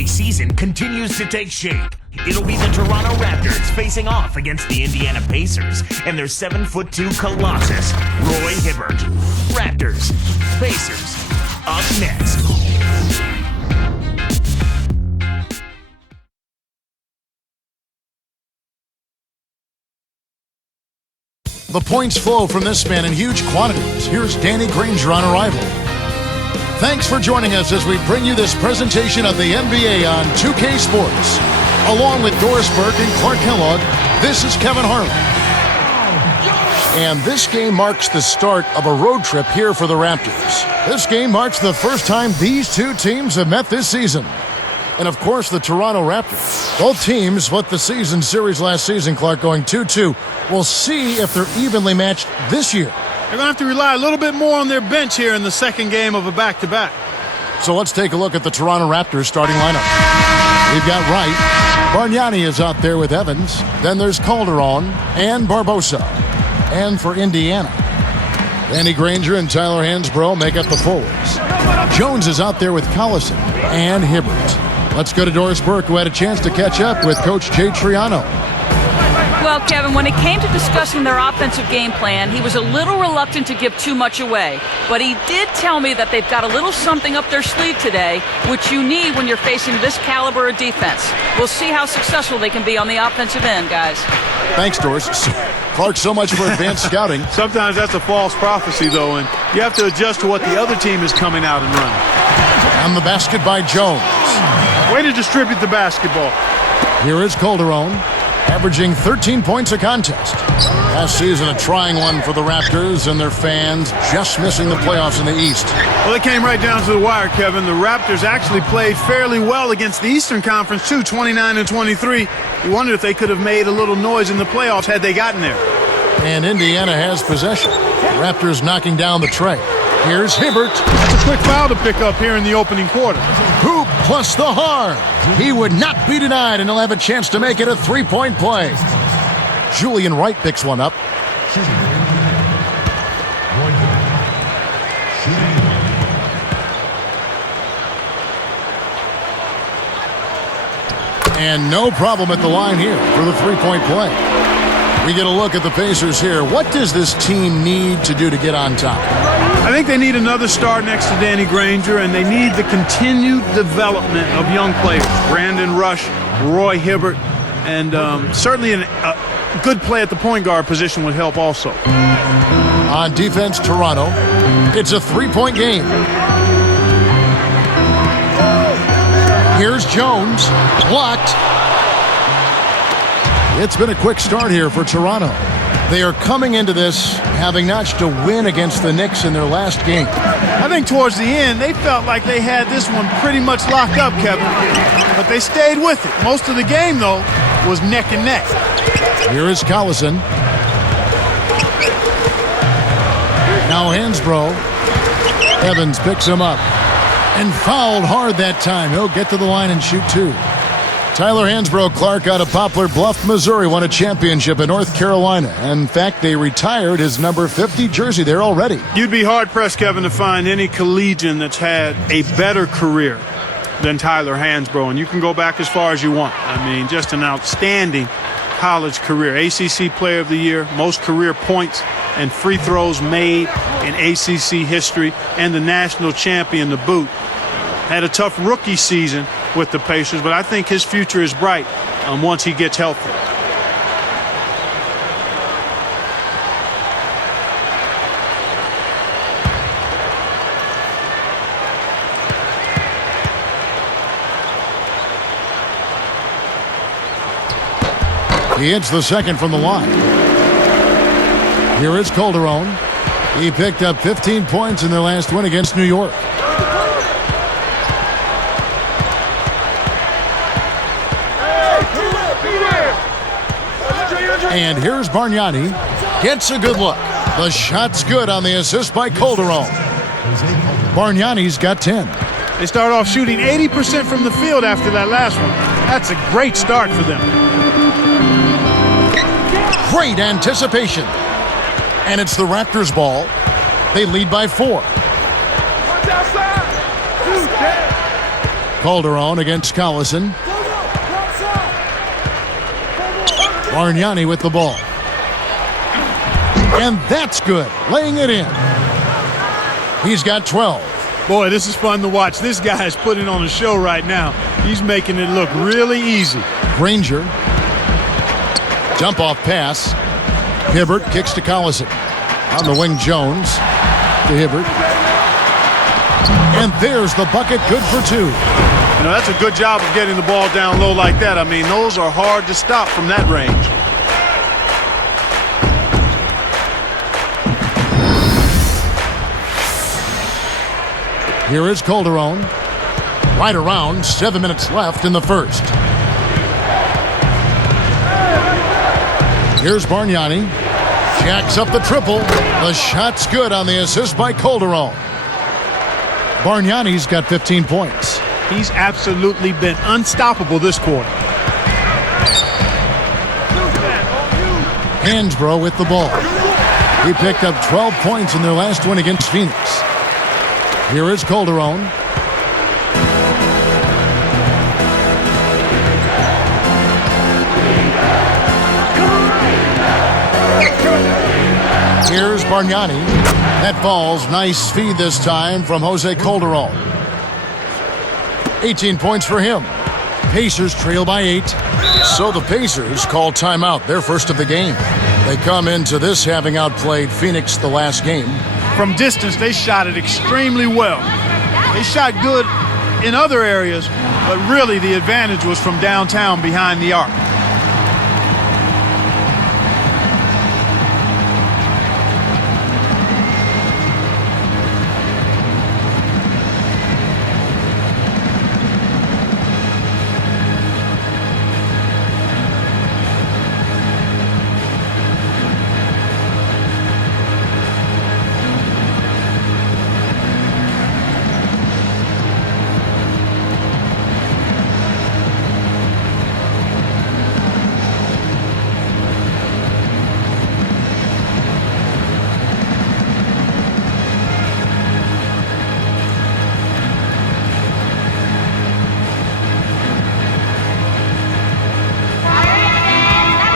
NBA season continues to take shape. It'll be the Toronto Raptors facing off against the Indiana Pacers and their 7'2" colossus, Roy Hibbert. Raptors, Pacers, up next. The points flow from this man in huge quantities. Here's Danny Granger on arrival. Thanks for joining us as we bring you this presentation of the NBA on 2K Sports. Along with Doris Burke and Clark Kellogg, this is Kevin Harlan. And this game marks the start of a road trip here for the Raptors. This game marks the first time these two teams have met this season. And of course, the Toronto Raptors. Both teams split the season series last season, Clark, going 2-2. We'll see if they're evenly matched this year. They're going to have to rely a little bit more on their bench here in the second game of a back-to-back. So let's take a look at the Toronto Raptors starting lineup. We've got Wright. Bargnani is out there with Evans. Then there's Calderon and Barbosa. And for Indiana, Danny Granger and Tyler Hansbrough make up the forwards. Jones is out there with Collison and Hibbert. Let's go to Doris Burke, who had a chance to catch up with Coach Jay Triano. Well, Kevin, when it came to discussing their offensive game plan, he was a little reluctant to give too much away. But he did tell me that they've got a little something up their sleeve today, which you need when you're facing this caliber of defense. We'll see how successful they can be on the offensive end, guys. Thanks, Doris. Clark, so much for advanced scouting. Sometimes that's a false prophecy, though, and you have to adjust to what the other team is coming out and running. And the basket by Jones. Way to distribute the basketball. Here is Calderon, averaging 13 points a contest. Last season, a trying one for the Raptors and their fans, just missing the playoffs in the East. Well, it came right down to the wire, Kevin. The Raptors actually played fairly well against the Eastern Conference, too, 29-23. You wondered if they could have made a little noise in the playoffs had they gotten there. And Indiana has possession. The Raptors knocking down the tray. Here's Hibbert. That's a quick foul to pick up here in the opening quarter. Hoop plus the harm. He would not be denied, and he'll have a chance to make it a three-point play. Julian Wright picks one up. And no problem at the line here for the three-point play. We get a look at the Pacers here. What does this team need to do to get on top? I think they need another star next to Danny Granger, and they need the continued development of young players. Brandon Rush, Roy Hibbert, and certainly a good play at the point guard position would help also. On defense, Toronto. It's a three-point game. Here's Jones. Blocked. It's been a quick start here for Toronto. They are coming into this having notched a win against the Knicks in their last game. I think towards the end, they felt like they had this one pretty much locked up, Kevin. But they stayed with it. Most of the game, though, was neck and neck. Here is Collison. Now Hansbrough. Evans picks him up. And fouled hard that time. He'll get to the line and shoot two. Tyler Hansbrough Clark out of Poplar Bluff, Missouri, won a championship in North Carolina. In fact, they retired his number 50 jersey there already. You'd be hard-pressed, Kevin, to find any collegian that's had a better career than Tyler Hansbrough. And you can go back as far as you want. I mean, just an outstanding college career. ACC Player of the Year, most career points and free throws made in ACC history, and the national champion to boot. Had a tough rookie season with the Pacers, but I think his future is bright once he gets healthy. He hits the second from the line. Here is Calderon. He picked up 15 points in their last win against New York. And here's Bargnani. Gets a good look. The shot's good on the assist by Calderon. Bargnani's got 10. They start off shooting 80% from the field after that last one. That's a great start for them. Great anticipation. And it's the Raptors' ball. They lead by 4. Calderon against Collison. Bargnani with the ball. And that's good. Laying it in. He's got 12. Boy, this is fun to watch. This guy is putting on a show right now. He's making it look really easy. Granger. Jump off pass. Hibbert kicks to Collison. On the wing, Jones to Hibbert. And there's the bucket, good for 2. You know, that's a good job of getting the ball down low like that. I mean, those are hard to stop from that range. Here is Calderon. Right around, 7 minutes left in the first. Here's Bargnani. Jacks up the triple. The shot's good on the assist by Calderon. Bargnani's got 15 points. He's absolutely been unstoppable this quarter. Hansbrough with the ball. He picked up 12 points in their last win against Phoenix. Here is Calderon. Here's Bargnani. That falls. Nice feed this time from Jose Calderon. 18 points for him. Pacers trail by 8. So the Pacers call timeout, their first of the game. They come into this having outplayed Phoenix the last game. From distance, they shot it extremely well. They shot good in other areas, but really the advantage was from downtown behind the arc.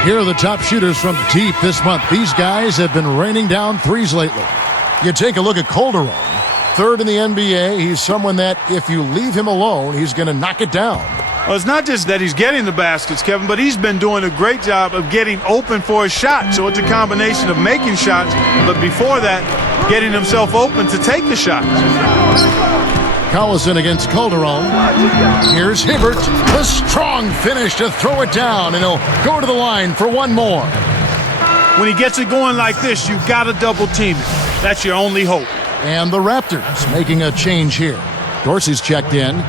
Here are the top shooters from deep this month. These guys have been raining down threes lately. You take a look at Calderon, third in the NBA. He's someone that if you leave him alone, he's going to knock it down. Well, it's not just that he's getting the baskets, Kevin, but he's been doing a great job of getting open for a shot. So it's a combination of making shots, but before that, getting himself open to take the shots. Collison against Calderon. Here's Hibbert. The strong finish to throw it down, and he'll go to the line for one more. When he gets it going like this, you've got to double team it. That's your only hope. And the Raptors making a change here. Dorsey's checked in.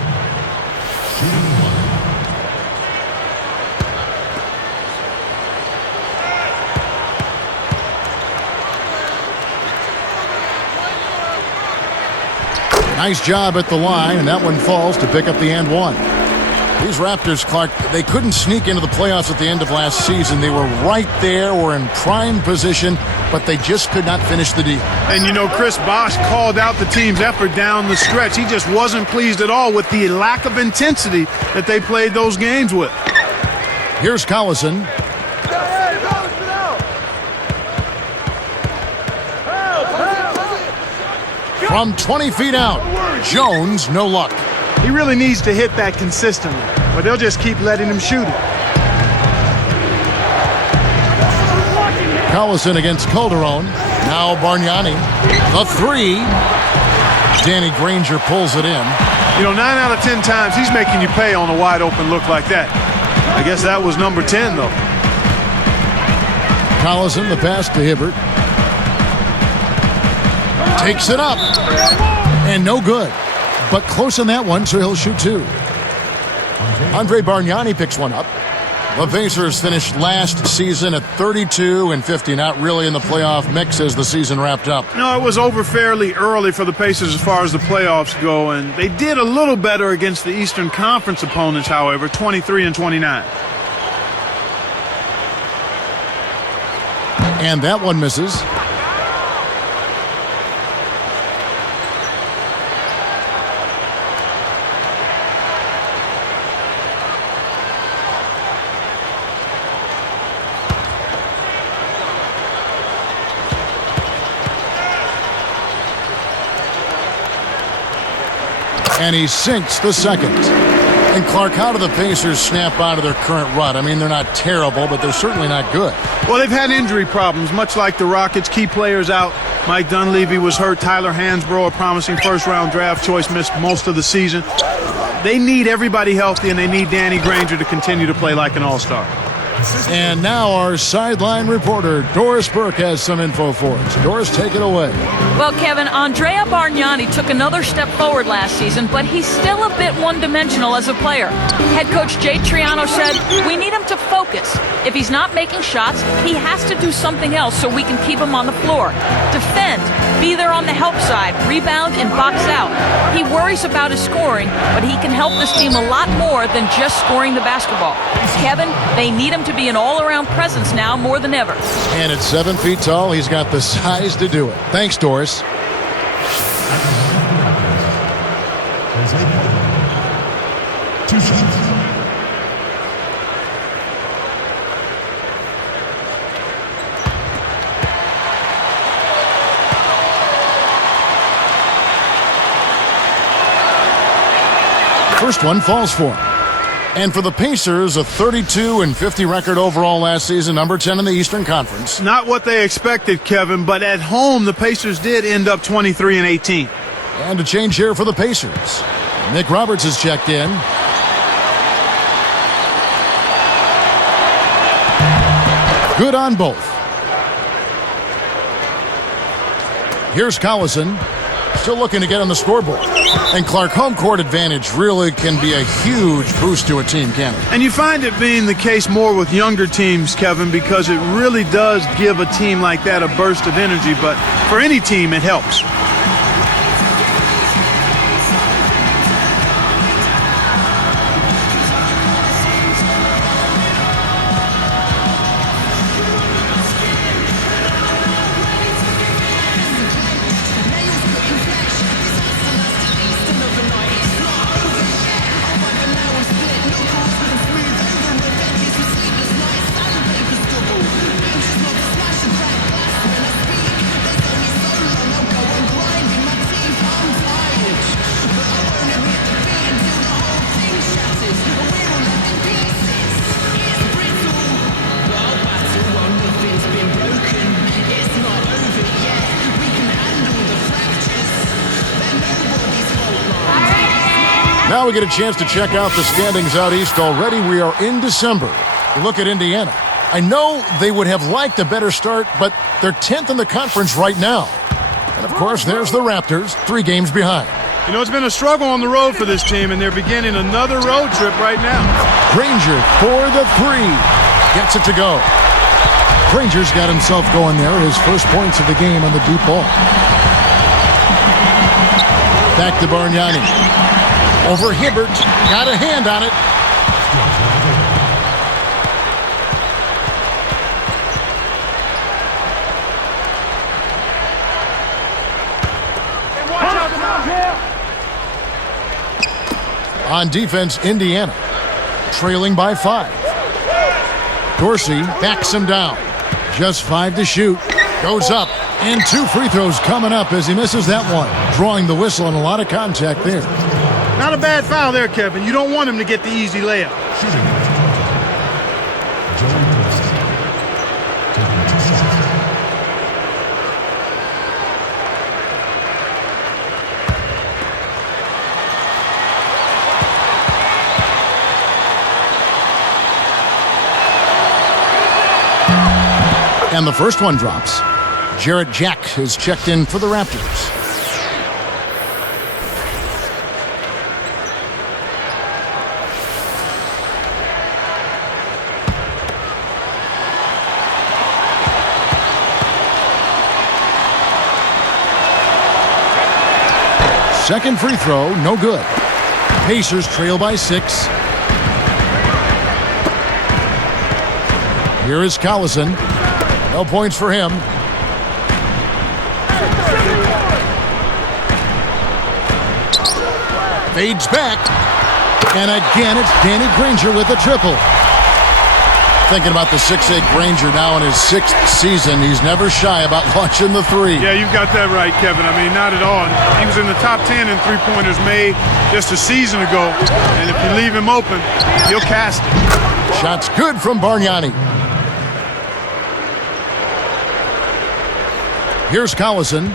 Nice job at the line, and that one falls to pick up the and one. These Raptors, Clark, they couldn't sneak into the playoffs at the end of last season. They were right there, were in prime position, but they just could not finish the deal. And you know, Chris Bosh called out the team's effort down the stretch. He just wasn't pleased at all with the lack of intensity that they played those games with. Here's Collison. From 20 feet out, Jones, no luck. He really needs to hit that consistently, but they'll just keep letting him shoot it. Collison against Calderon. Now Bargnani. The three. Danny Granger pulls it in. You know, 9 out of 10 times he's making you pay on a wide open look like that. I guess that was number 10, though. Collison, the pass to Hibbert. Takes it up. And no good. But close on that one, so he'll shoot 2. Andre Bargnani picks one up. The Pacers finished last season at 32-50, not really in the playoff mix as the season wrapped up. No, it was over fairly early for the Pacers as far as the playoffs go, and they did a little better against the Eastern Conference opponents, however, 23-29. And that one misses. And he sinks the second. And Clark, how do the Pacers snap out of their current rut? I mean, they're not terrible, but they're certainly not good. Well, they've had injury problems, much like the Rockets. Key players out. Mike Dunleavy was hurt. Tyler Hansbrough, a promising first-round draft choice, missed most of the season. They need everybody healthy, and they need Danny Granger to continue to play like an all-star. And now our sideline reporter, Doris Burke, has some info for us. Doris, take it away. Well, Kevin, Andrea Bargnani took another step forward last season, but he's still a bit one-dimensional as a player. Head coach Jay Triano said, we need him to focus. If he's not making shots, he has to do something else so we can keep him on the floor. Defend, be there on the help side, rebound, and box out. He worries about his scoring, but he can help this team a lot more than just scoring the basketball. Kevin, they need him to be an all-around presence now more than ever. And at 7 feet tall, he's got the size to do it. Thanks, Doris. First one falls for him. And for the Pacers, a 32-50 record overall last season, number 10 in the Eastern Conference. Not what they expected, Kevin, but at home, the Pacers did end up 23-18. And a change here for the Pacers. Nick Roberts has checked in. Good on both. Here's Collison, still looking to get on the scoreboard. And Clark, home court advantage really can be a huge boost to a team, can it? And you find it being the case more with younger teams, Kevin, because it really does give a team like that a burst of energy. But for any team, it helps. Now we get a chance to check out the standings out east already. We are in December. We look at Indiana. I know they would have liked a better start, but they're 10th in the conference right now. And, of course, there's the Raptors, 3 games behind. You know, it's been a struggle on the road for this team, and they're beginning another road trip right now. Granger for the 3. Gets it to go. Granger's got himself going there. His first points of the game on the deep ball. Back to Bargnani. Over Hibbert. Got a hand on it. On defense, Indiana trailing by 5. Dorsey backs him down. Just 5 to shoot. Goes up. And 2 free throws coming up as he misses that one. Drawing the whistle and a lot of contact there. Not a bad foul there, Kevin. You don't want him to get the easy layup. And the first one drops. Jarrett Jack has checked in for the Raptors. Second free throw, no good. Pacers trail by 6. Here is Collison. No points for him. Fades back. And again, it's Danny Granger with a triple. Thinking about the 6'8 Granger now in his 6th season. He's never shy about launching the three. Yeah, you've got that right, Kevin. I mean, not at all. He was in the top 10 in three-pointers made just a season ago. And if you leave him open, he'll cast it. Shot's good from Bargnani. Here's Collison.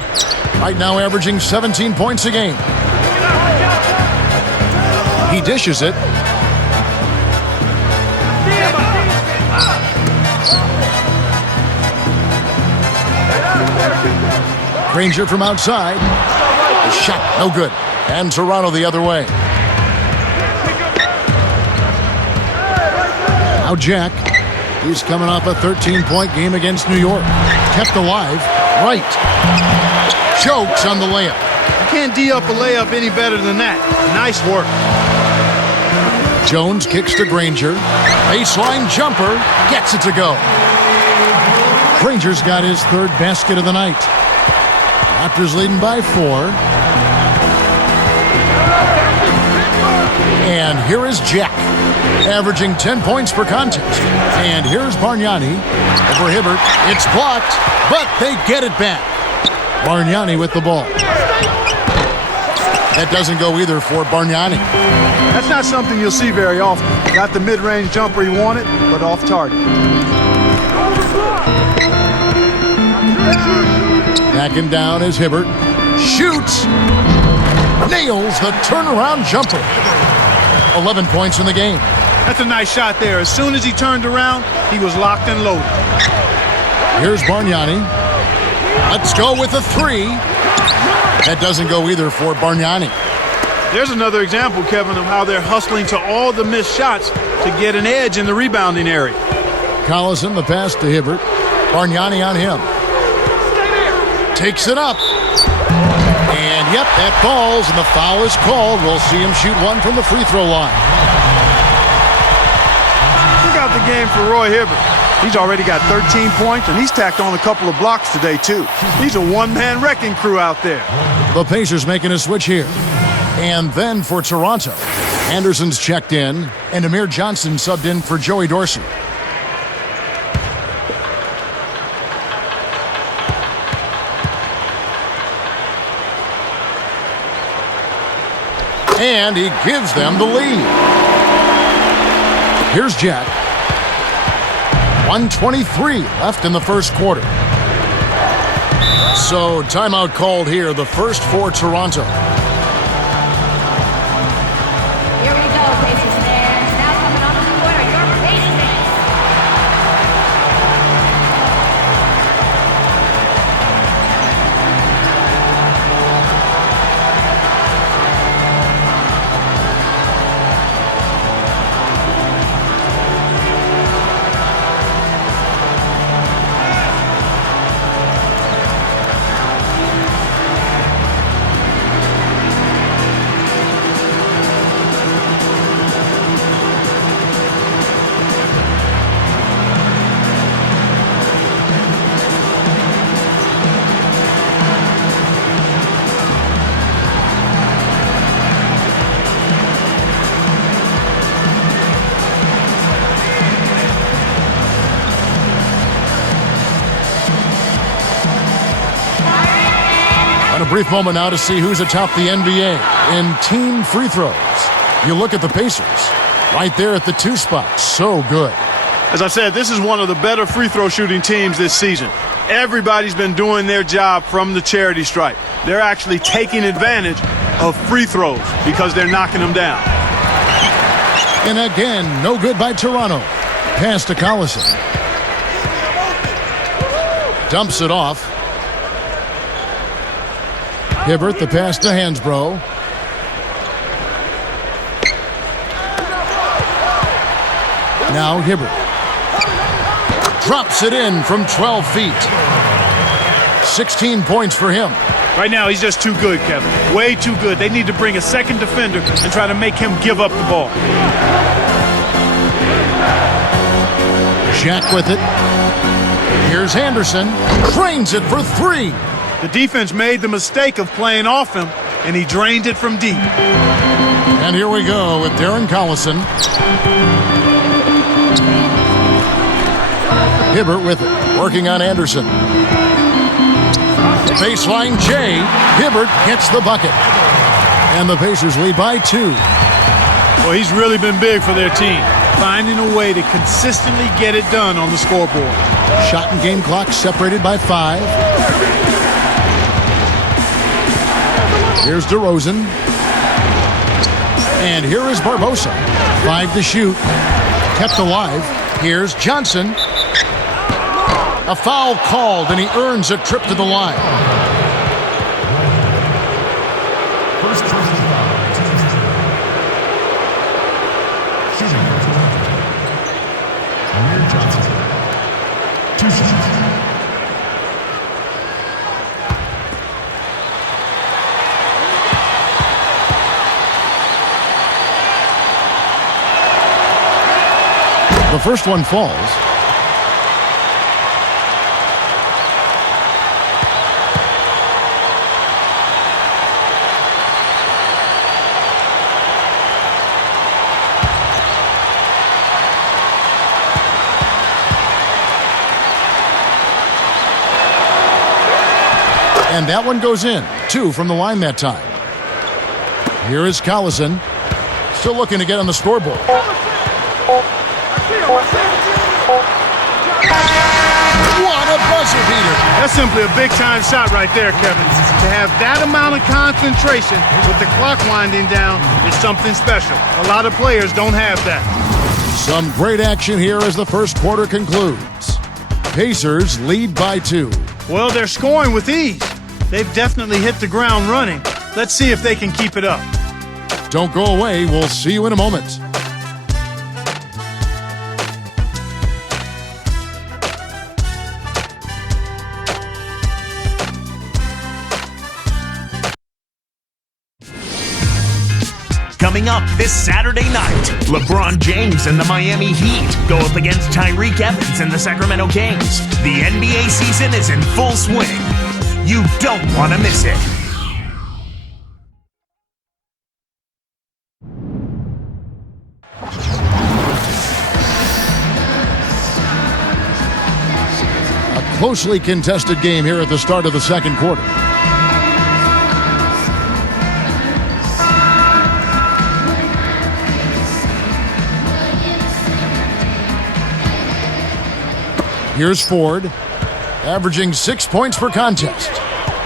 Right now averaging 17 points a game. He dishes it. Granger from outside. The shot, no good. And Toronto the other way. Now Jack. He's coming off a 13-point game against New York. Kept alive. Right. Chokes on the layup. You can't D up a layup any better than that. Nice work. Jones kicks to Granger. Baseline jumper. Gets it to go. Granger's got his third basket of the night. Raptors leading by 4. And here is Jack, averaging 10 points per contest. And here's Bargnani over Hibbert. It's blocked, but they get it back. Bargnani with the ball. That doesn't go either for Bargnani. That's not something you'll see very often. Got the mid-range jumper he wanted, but off target. Backing down is Hibbert. Shoots. Nails the turnaround jumper. 11 points in the game. That's a nice shot there. As soon as he turned around, he was locked and loaded. Here's Bargnani. Let's go with a 3. That doesn't go either for Bargnani. There's another example, Kevin, of how they're hustling to all the missed shots to get an edge in the rebounding area. Collison, the pass to Hibbert. Bargnani on him. Takes it up. And, yep, that falls, and the foul is called. We'll see him shoot one from the free throw line. Look out the game for Roy Hibbert. He's already got 13 points, and he's tacked on a couple of blocks today, too. He's a one-man wrecking crew out there. The Pacers making a switch here. And then for Toronto, Anderson's checked in, and Amir Johnson subbed in for Joey Dorsey. And he gives them the lead. Here's Jack. 1:23 left in the first quarter. So timeout called here, the first for Toronto. Here we go, Pacers fans. Now coming on the court are your Pacers. A brief moment now to see who's atop the NBA in team free throws. You look at the Pacers, right there at the 2 spot. So good. As I said, this is one of the better free throw shooting teams this season. Everybody's been doing their job from the charity stripe. They're actually taking advantage of free throws because they're knocking them down. And again, no good by Toronto. Pass to Collison. Dumps it off. Hibbert, the pass to Hansbrough. Now Hibbert. Drops it in from 12 feet. 16 points for him. Right now, he's just too good, Kevin. Way too good. They need to bring a second defender and try to make him give up the ball. Jack with it. Here's Anderson. Drains it for 3. The defense made the mistake of playing off him, and he drained it from deep. And here we go with Darren Collison. Hibbert with it, working on Anderson. Baseline J. Hibbert gets the bucket. And the Pacers lead by 2. Well, he's really been big for their team, finding a way to consistently get it done on the scoreboard. Shot and game clock separated by 5. Here's DeRozan. And here is Barbosa. 5 to shoot. Kept alive. Here's Johnson. A foul called, and he earns a trip to the line. The first one falls. And that one goes in. 2 from the line that time. Here is Collison. Still looking to get on the scoreboard. What a buzzer beater. That's simply a big-time shot right there, Kevin. To have that amount of concentration with the clock winding down is something special. A lot of players don't have that. Some great action here as the first quarter concludes. Pacers lead by 2. Well, they're scoring with ease. They've definitely hit the ground running. Let's see if they can keep it up. Don't go away. We'll see you in a moment. Coming up this Saturday night, LeBron James and the Miami Heat go up against Tyreek Evans and the Sacramento Kings. The NBA season is in full swing. You don't want to miss it. A closely contested game here at the start of the second quarter. Here's Ford, averaging 6 points per contest.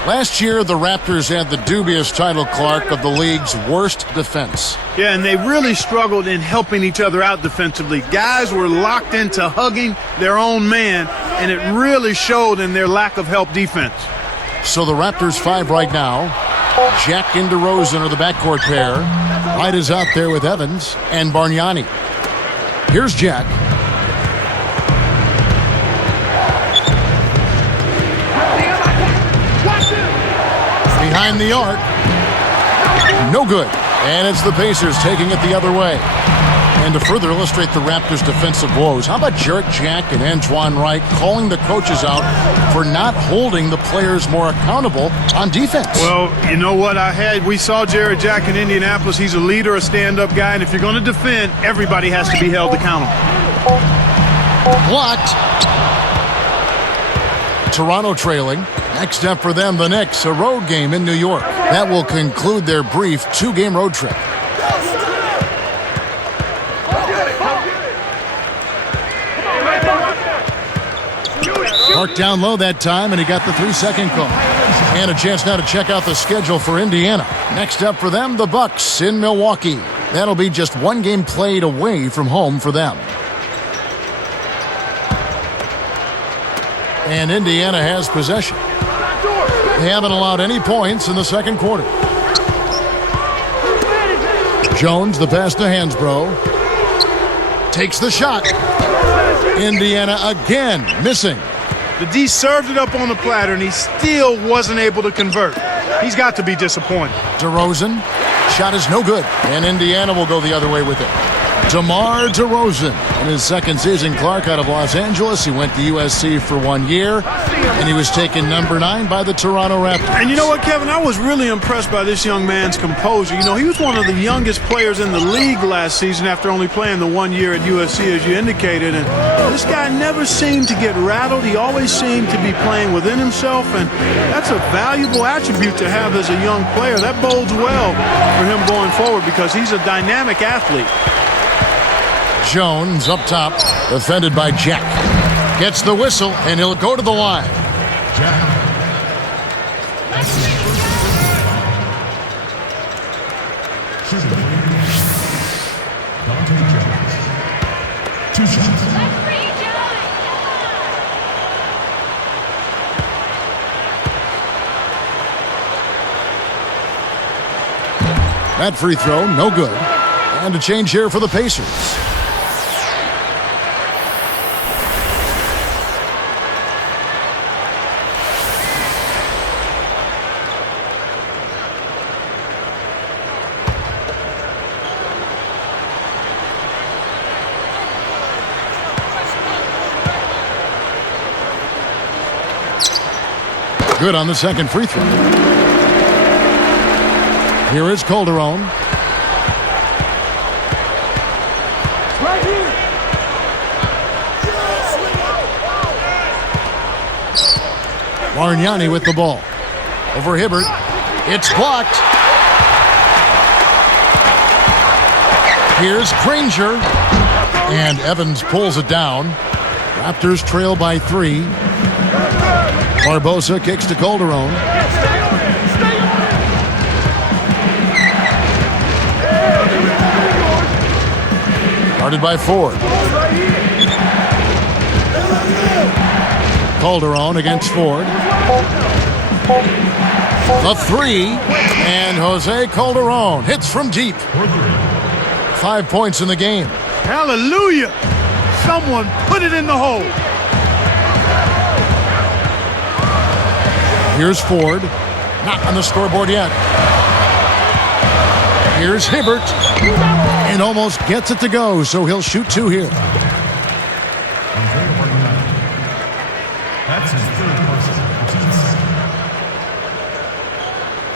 Last year, the Raptors had the dubious title, Clark, of the league's worst defense. Yeah, and they really struggled in helping each other out defensively. Guys were locked into hugging their own man, and it really showed in their lack of help defense. So the Raptors 5 right now. Jack and DeRozan are the backcourt pair. Wright is out there with Evans and Bargnani. Here's Jack. Behind the arc. No good. And it's the Pacers taking it the other way. And to further illustrate the Raptors' defensive woes, how about Jarrett Jack and Antoine Wright calling the coaches out for not holding the players more accountable on defense? Well, you know what? We saw Jarrett Jack in Indianapolis. He's a leader, a stand-up guy, and if you're going to defend, everybody has to be held accountable. Blocked. Toronto trailing. Next up for them, the Knicks, a road game in New York. That will conclude their brief 2-game road trip. Parked down low that time, and he got the 3-second call. And a chance now to check out the schedule for Indiana. Next up for them, the Bucks in Milwaukee. That'll be just 1 game played away from home for them. And Indiana has possession. They haven't allowed any points in the second quarter. Jones, the pass to Hansbrough. Takes the shot. Indiana again missing. The D served it up on the platter, and he still wasn't able to convert. He's got to be disappointed. DeRozan. Shot is no good. And Indiana will go the other way with it. DeMar DeRozan. In his second season, Clark out of Los Angeles. He went to USC for 1 year, and he was taken number 9 by the Toronto Raptors. And you know what, Kevin? I was really impressed by this young man's composure. You know, he was one of the youngest players in the league last season after only playing the 1 year at USC, as you indicated. And this guy never seemed to get rattled. He always seemed to be playing within himself, and that's a valuable attribute to have as a young player. That bodes well for him going forward because he's a dynamic athlete. Jones up top, defended by Jack. Gets the whistle, and he'll go to the line. Two shots. That free throw, no good. And a change here for the Pacers. Good on the second free throw. Here is Calderon. Right here. Bargnani with the ball. Over Hibbert. It's blocked. Here's Granger. And Evans pulls it down. Raptors trail by 3. Barbosa kicks to Calderon. Guarded by Ford. Calderon against Ford. The 3. And Jose Calderon hits from deep. 5 points in the game. Hallelujah! Someone put it in the hole. Here's Ford. Not on the scoreboard yet. Here's Hibbert. And almost gets it to go, so he'll shoot 2 here. That's his third person.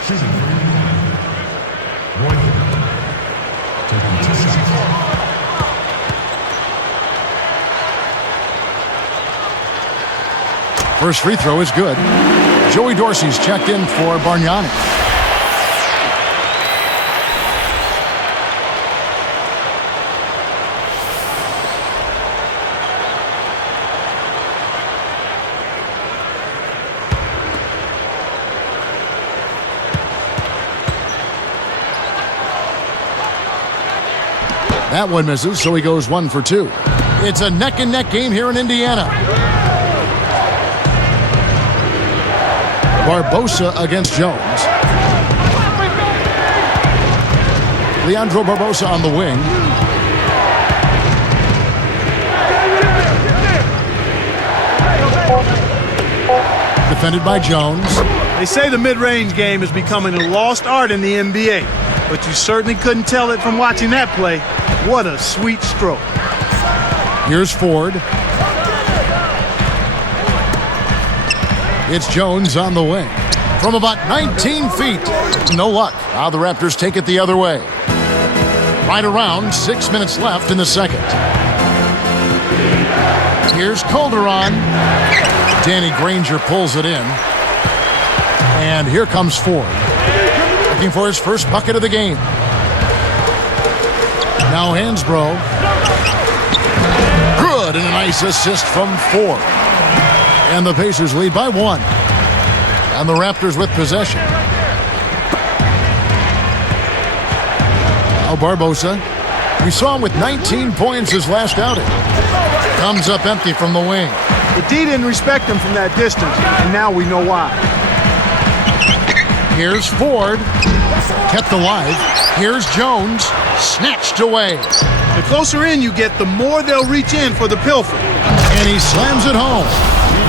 Shooting Roy Hibbert. Taking 2 shots. First free throw is good. Joey Dorsey's checked in for Bargnani. That one misses, so he goes 1 for 2. It's a neck-and-neck game here in Indiana. Barbosa against Jones. Leandro Barbosa on the wing. Defended by Jones. They say the mid-range game is becoming a lost art in the NBA, but you certainly couldn't tell it from watching that play. What a sweet stroke. Here's Ford. It's Jones on the wing. From about 19 feet. No luck. Now the Raptors take it the other way. Right around 6 minutes left in the second. Here's Calderon. Danny Granger pulls it in. And here comes Ford. Looking for his first bucket of the game. Now Hansbrough. Good, and a nice assist from Ford. And the Pacers lead by 1. And the Raptors with possession. Now Barbosa. We saw him with 19 points his last outing. Comes up empty from the wing. The D didn't respect him from that distance, and now we know why. Here's Ford. Kept alive. Here's Jones. Snatched away. The closer in you get, the more they'll reach in for the pilfer. And he slams it home.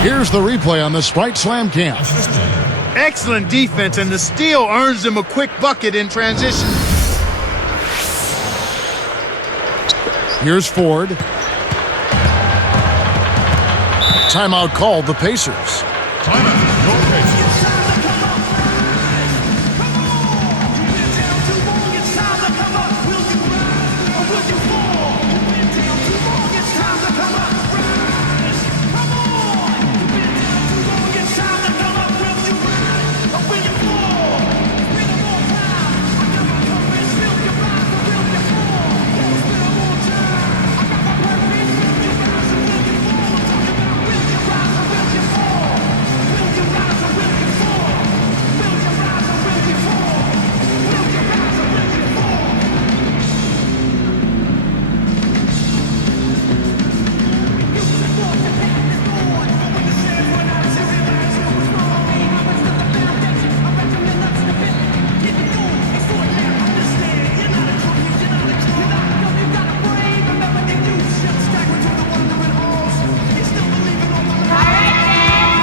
Here's the replay on the Sprite Slam Cam. Excellent defense, and the steal earns them a quick bucket in transition. Here's Ford. Timeout called the Pacers. Timeout. No Pacers.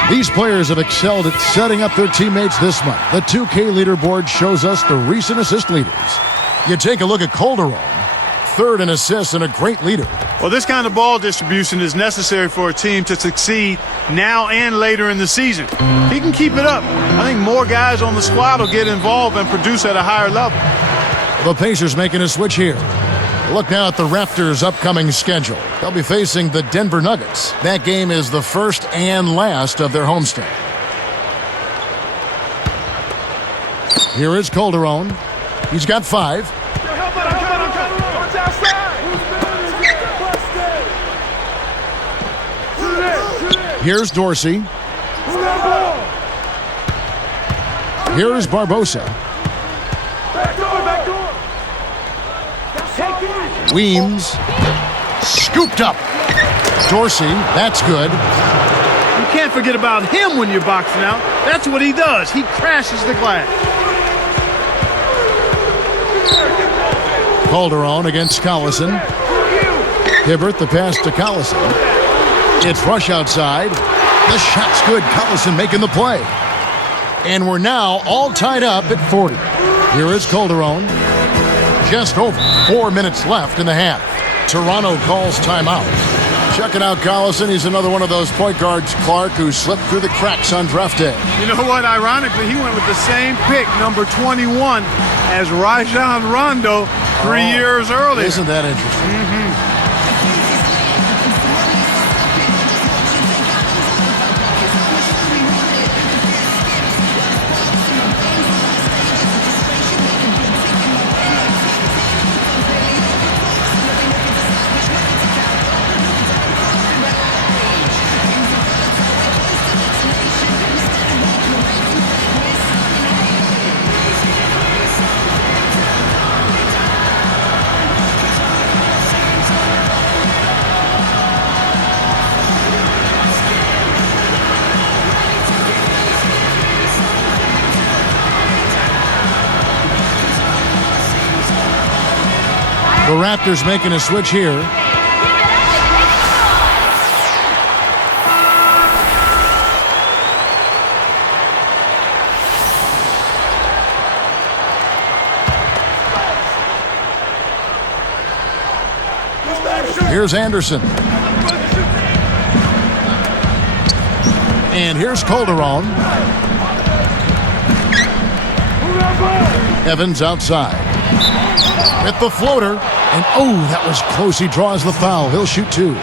These players have excelled at setting up their teammates this month. The 2K leaderboard shows us the recent assist leaders. You take a look at Calderon, third in assists and a great leader. Well, this kind of ball distribution is necessary for a team to succeed now and later in the season. If he can keep it up, I think more guys on the squad will get involved and produce at a higher level. The Pacers making a switch here. Look now at the Raptors' upcoming schedule. They'll be facing the Denver Nuggets. That game is the first and last of their homestand. Here is Calderon. He's got 5. Here's Dorsey. Here's Barbosa. Weems. Scooped up. Dorsey. That's good. You can't forget about him when you're boxing out. That's what he does. He crashes the glass. Calderon against Collison. Hibbert, the pass to Collison. It's rush outside. The shot's good. Collison making the play. And we're now all tied up at 40. Here is Calderon. Just over 4 minutes left in the half. Toronto calls timeout. Checking out Collison. He's another one of those point guards, Clark, who slipped through the cracks on draft day. You know what? Ironically, he went with the same pick, number 21, as Rajon Rondo 3 years earlier. Isn't that interesting? The Raptors making a switch here. Here's Anderson. And here's Calderon. Evans outside. With the floater. And oh, that was close. He draws the foul. He'll shoot 2.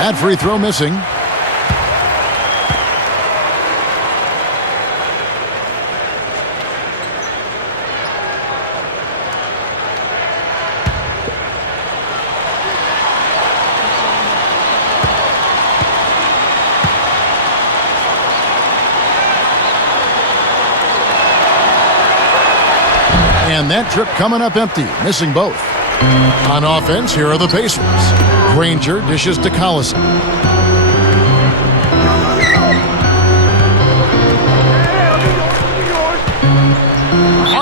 That free throw missing. And that trip coming up empty, missing both. On offense, here are the Pacers. Granger dishes to Collison.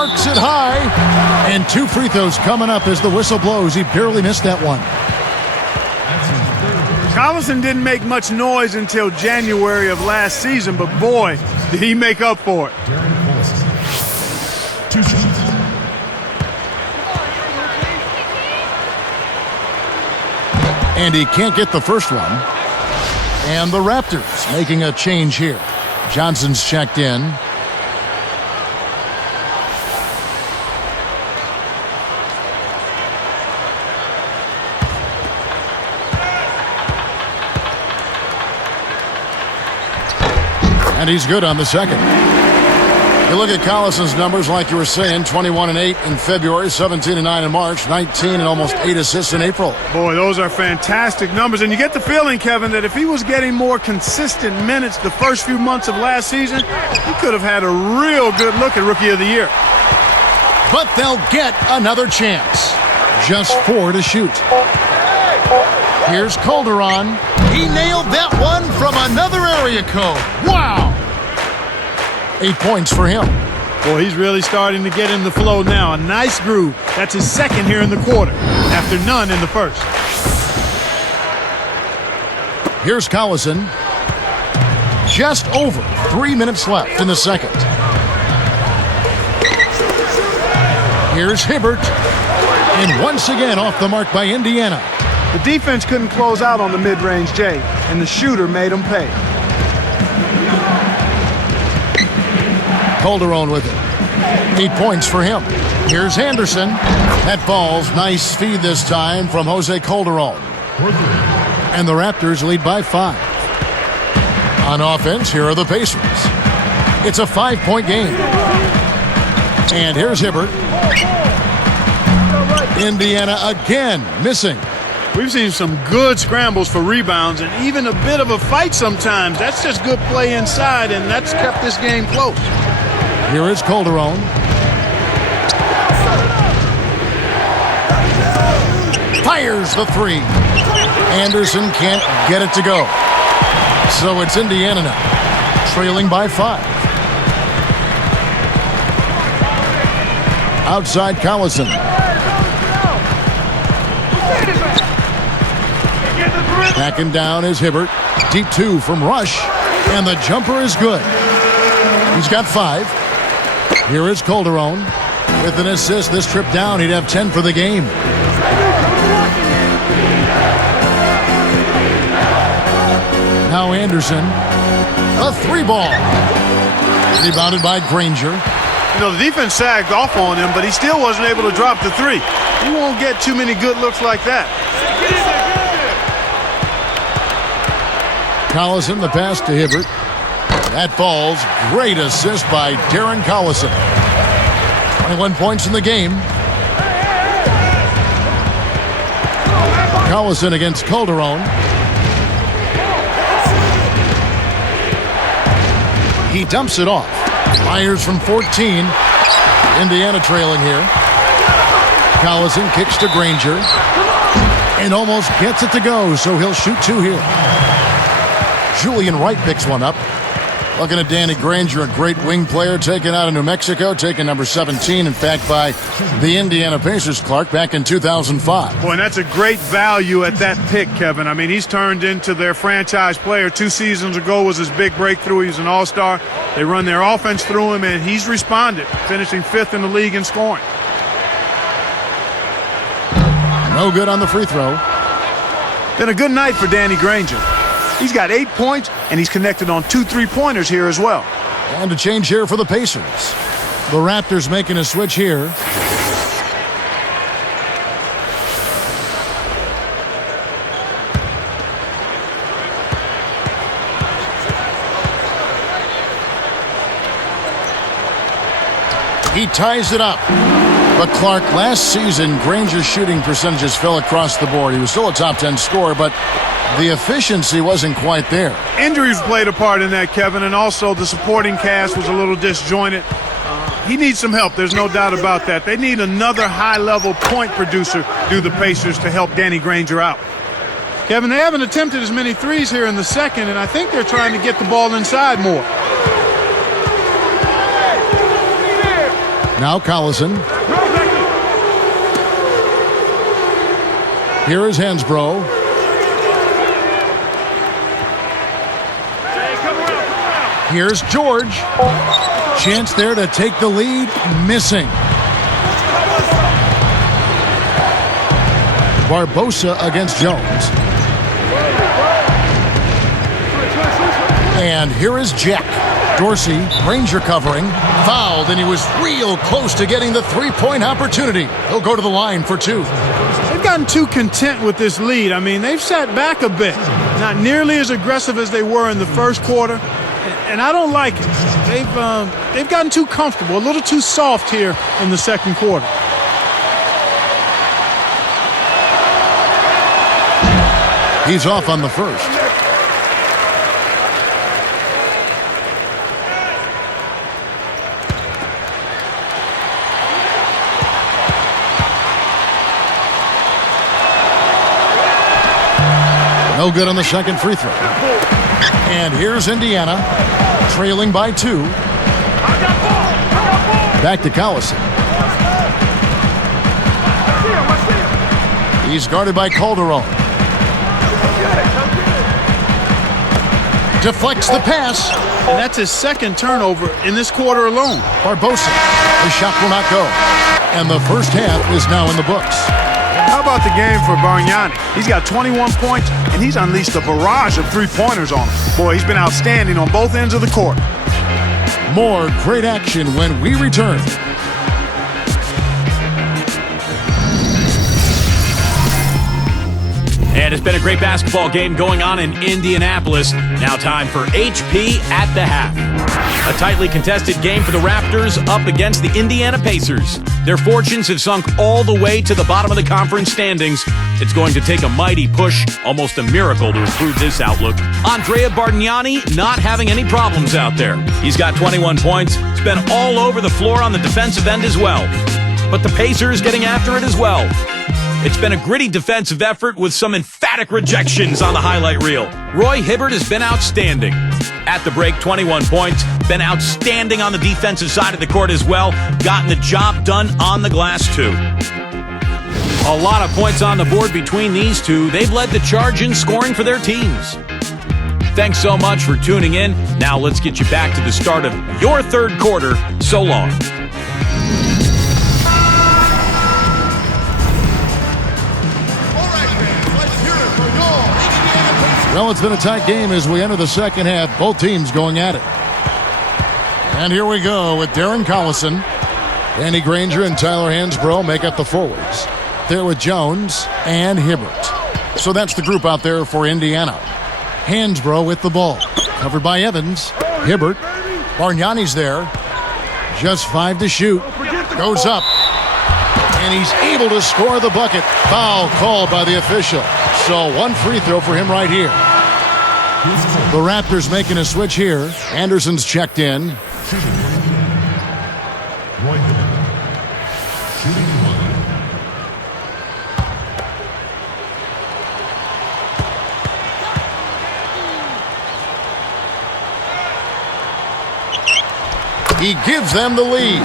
Marks it high. And 2 free throws coming up as the whistle blows. He barely missed that one. Collison didn't make much noise until January of last season, but boy, did he make up for it. 2 shots. And he can't get the first one. And the Raptors making a change here. Johnson's checked in. And he's good on the second. You look at Collison's numbers, like you were saying, 21-8 in February, 17-9 in March, 19 and almost 8 assists in April. Boy, those are fantastic numbers. And you get the feeling, Kevin, that if he was getting more consistent minutes the first few months of last season, he could have had a real good look at Rookie of the Year. But they'll get another chance. Just 4 to shoot. Here's Calderon. He nailed that one from another area code. Wow! 8 points for him. Boy, he's really starting to get in the flow now. A nice groove. That's his second here in the quarter, after none in the first. Here's Collison. Just over 3 minutes left in the second. Here's Hibbert. And once again off the mark by Indiana. The defense couldn't close out on the mid-range J, and the shooter made them pay. Calderon with it. 8 points for him. Here's Anderson. That falls. Nice feed this time from Jose Calderon. And the Raptors lead by 5. On offense, here are the Pacers. It's a 5-point game. And here's Hibbert. Indiana again missing. We've seen some good scrambles for rebounds and even a bit of a fight sometimes. That's just good play inside, and that's kept this game close. Here is Calderon. Fires the 3. Anderson can't get it to go. So it's Indiana now, trailing by 5. Outside Collison. Backing down is Hibbert. Deep 2 from Rush. And the jumper is good. He's got 5. Here is Calderon. With an assist this trip down, he'd have 10 for the game. Now Anderson. A 3-ball. Rebounded by Granger. You know, the defense sagged off on him, but he still wasn't able to drop the 3. He won't get too many good looks like that. Collison, the pass to Hibbert. That falls. Great assist by Darren Collison. 21 points in the game. Collison against Calderon. He dumps it off. Fires from 14. Indiana trailing here. Collison kicks to Granger. And almost gets it to go, so he'll shoot 2 here. Julian Wright picks one up. Looking at Danny Granger, a great wing player taken out of New Mexico, taken number 17, in fact, by the Indiana Pacers, Clark, back in 2005. Boy, and that's a great value at that pick, Kevin. I mean, he's turned into their franchise player. 2 seasons ago was his big breakthrough. He was an all-star. They run their offense through him, and he's responded, finishing 5th in the league in scoring. No good on the free throw. Been a good night for Danny Granger. He's got 8 points, and he's connected on 2 3-pointers here as well. And a change here for the Pacers. The Raptors making a switch here. He ties it up. But Clark, last season, Granger's shooting percentages fell across the board. He was still a top 10 scorer, but the efficiency wasn't quite there. Injuries played a part in that, Kevin, and also the supporting cast was a little disjointed. He needs some help. There's no doubt about that. They need another high-level point producer, do the Pacers, to help Danny Granger out. Kevin, they haven't attempted as many threes here in the second, and I think they're trying to get the ball inside more. Now Collison. Here is Hansbrough. Here's George. Chance there to take the lead. Missing. Barbosa against Jones. And here is Jack. Dorsey, Ranger covering. Fouled, and he was real close to getting the three-point opportunity. He'll go to the line for two. They've gotten too content with this lead. I mean, they've sat back a bit. Not nearly as aggressive as they were in the first quarter. And I don't like it. They've gotten too comfortable, a little too soft here in the second quarter. He's off on the first. No good on the second free throw. And here's Indiana, trailing by 2. Back to Collison. He's guarded by Calderon. Deflects the pass. And that's his second turnover in this quarter alone. Barbosa. The shot will not go. And the first half is now in the books. How about the game for Bargnani? He's got 21 points, and he's unleashed a barrage of three-pointers on him. Boy, he's been outstanding on both ends of the court. More great action when we return. And it's been a great basketball game going on in Indianapolis. Now time for HP at the half. A tightly contested game for the Raptors up against the Indiana Pacers. Their fortunes have sunk all the way to the bottom of the conference standings. It's going to take a mighty push, almost a miracle, to improve this outlook. Andrea Bargnani not having any problems out there. He's got 21 points. He's been all over the floor on the defensive end as well. But the Pacers getting after it as well. It's been a gritty defensive effort with some emphatic rejections on the highlight reel. Roy Hibbert has been outstanding. At the break, 21 points. Been outstanding on the defensive side of the court as well. Gotten the job done on the glass, too. A lot of points on the board between these two. They've led the charge in scoring for their teams. Thanks so much for tuning in. Now let's get you back to the start of your third quarter. So long. Well, it's been a tight game as we enter the second half. Both teams going at it. And here we go with Darren Collison. Danny Granger and Tyler Hansbrough make up the forwards. There with Jones and Hibbert. So that's the group out there for Indiana. Hansbrough with the ball. Covered by Evans. Hibbert. Bargnani's there. Just 5 to shoot. Goes up. And he's able to score the bucket. Foul called by the official. So one free throw for him right here. The Raptors making a switch here. Anderson's checked in. He gives them the lead.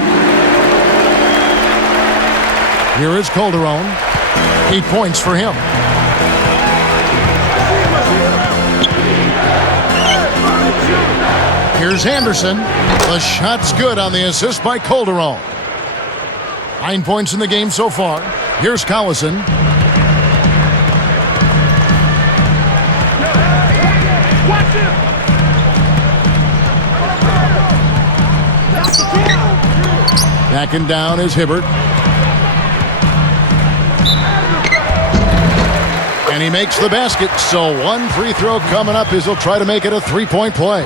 Here is Calderon. 8 points for him. Here's Anderson. The shot's good on the assist by Calderon. 9 points in the game so far. Here's Collison. Backing down is Hibbert. And he makes the basket. So one free throw coming up as he'll try to make it a three-point play.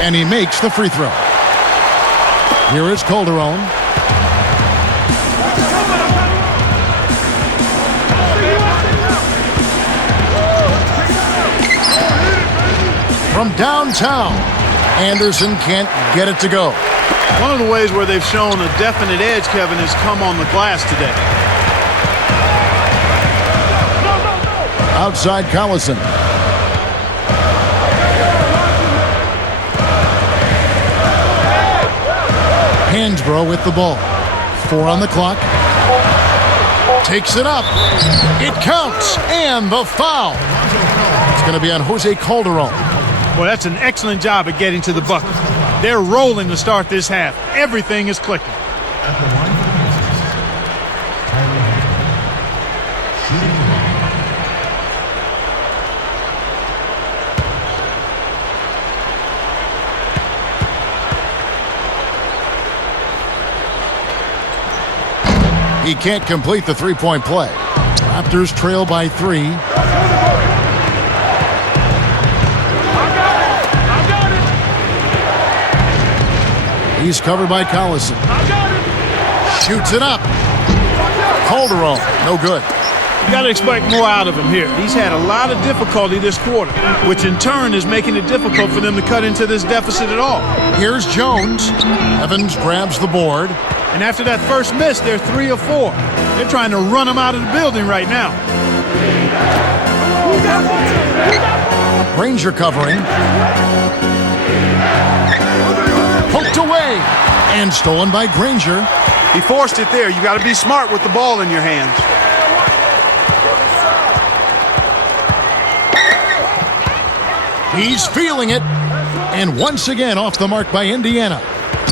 And he makes the free throw. Here is Calderon. From downtown, Anderson can't get it to go. One of the ways where they've shown a definite edge, Kevin, has come on the glass today. Outside Collison. Hansbrough with the ball. 4 on the clock. Takes it up. It counts. And the foul. It's going to be on Jose Calderon. Well, that's an excellent job at getting to the bucket. They're rolling to start this half. Everything is clicking. At the line for shooting He can't complete the three-point play. Raptors trail by 3. He's covered by Collison. Shoots it up. Calderon, no good. You got to expect more out of him here. He's had a lot of difficulty this quarter, which in turn is making it difficult for them to cut into this deficit at all. Here's Jones. Evans grabs the board. And after that first miss, they're 3 of 4. They're trying to run him out of the building right now. Granger covering. Poked away. And stolen by Granger. He forced it there. You got to be smart with the ball in your hands. He's feeling it. And once again off the mark by Indiana.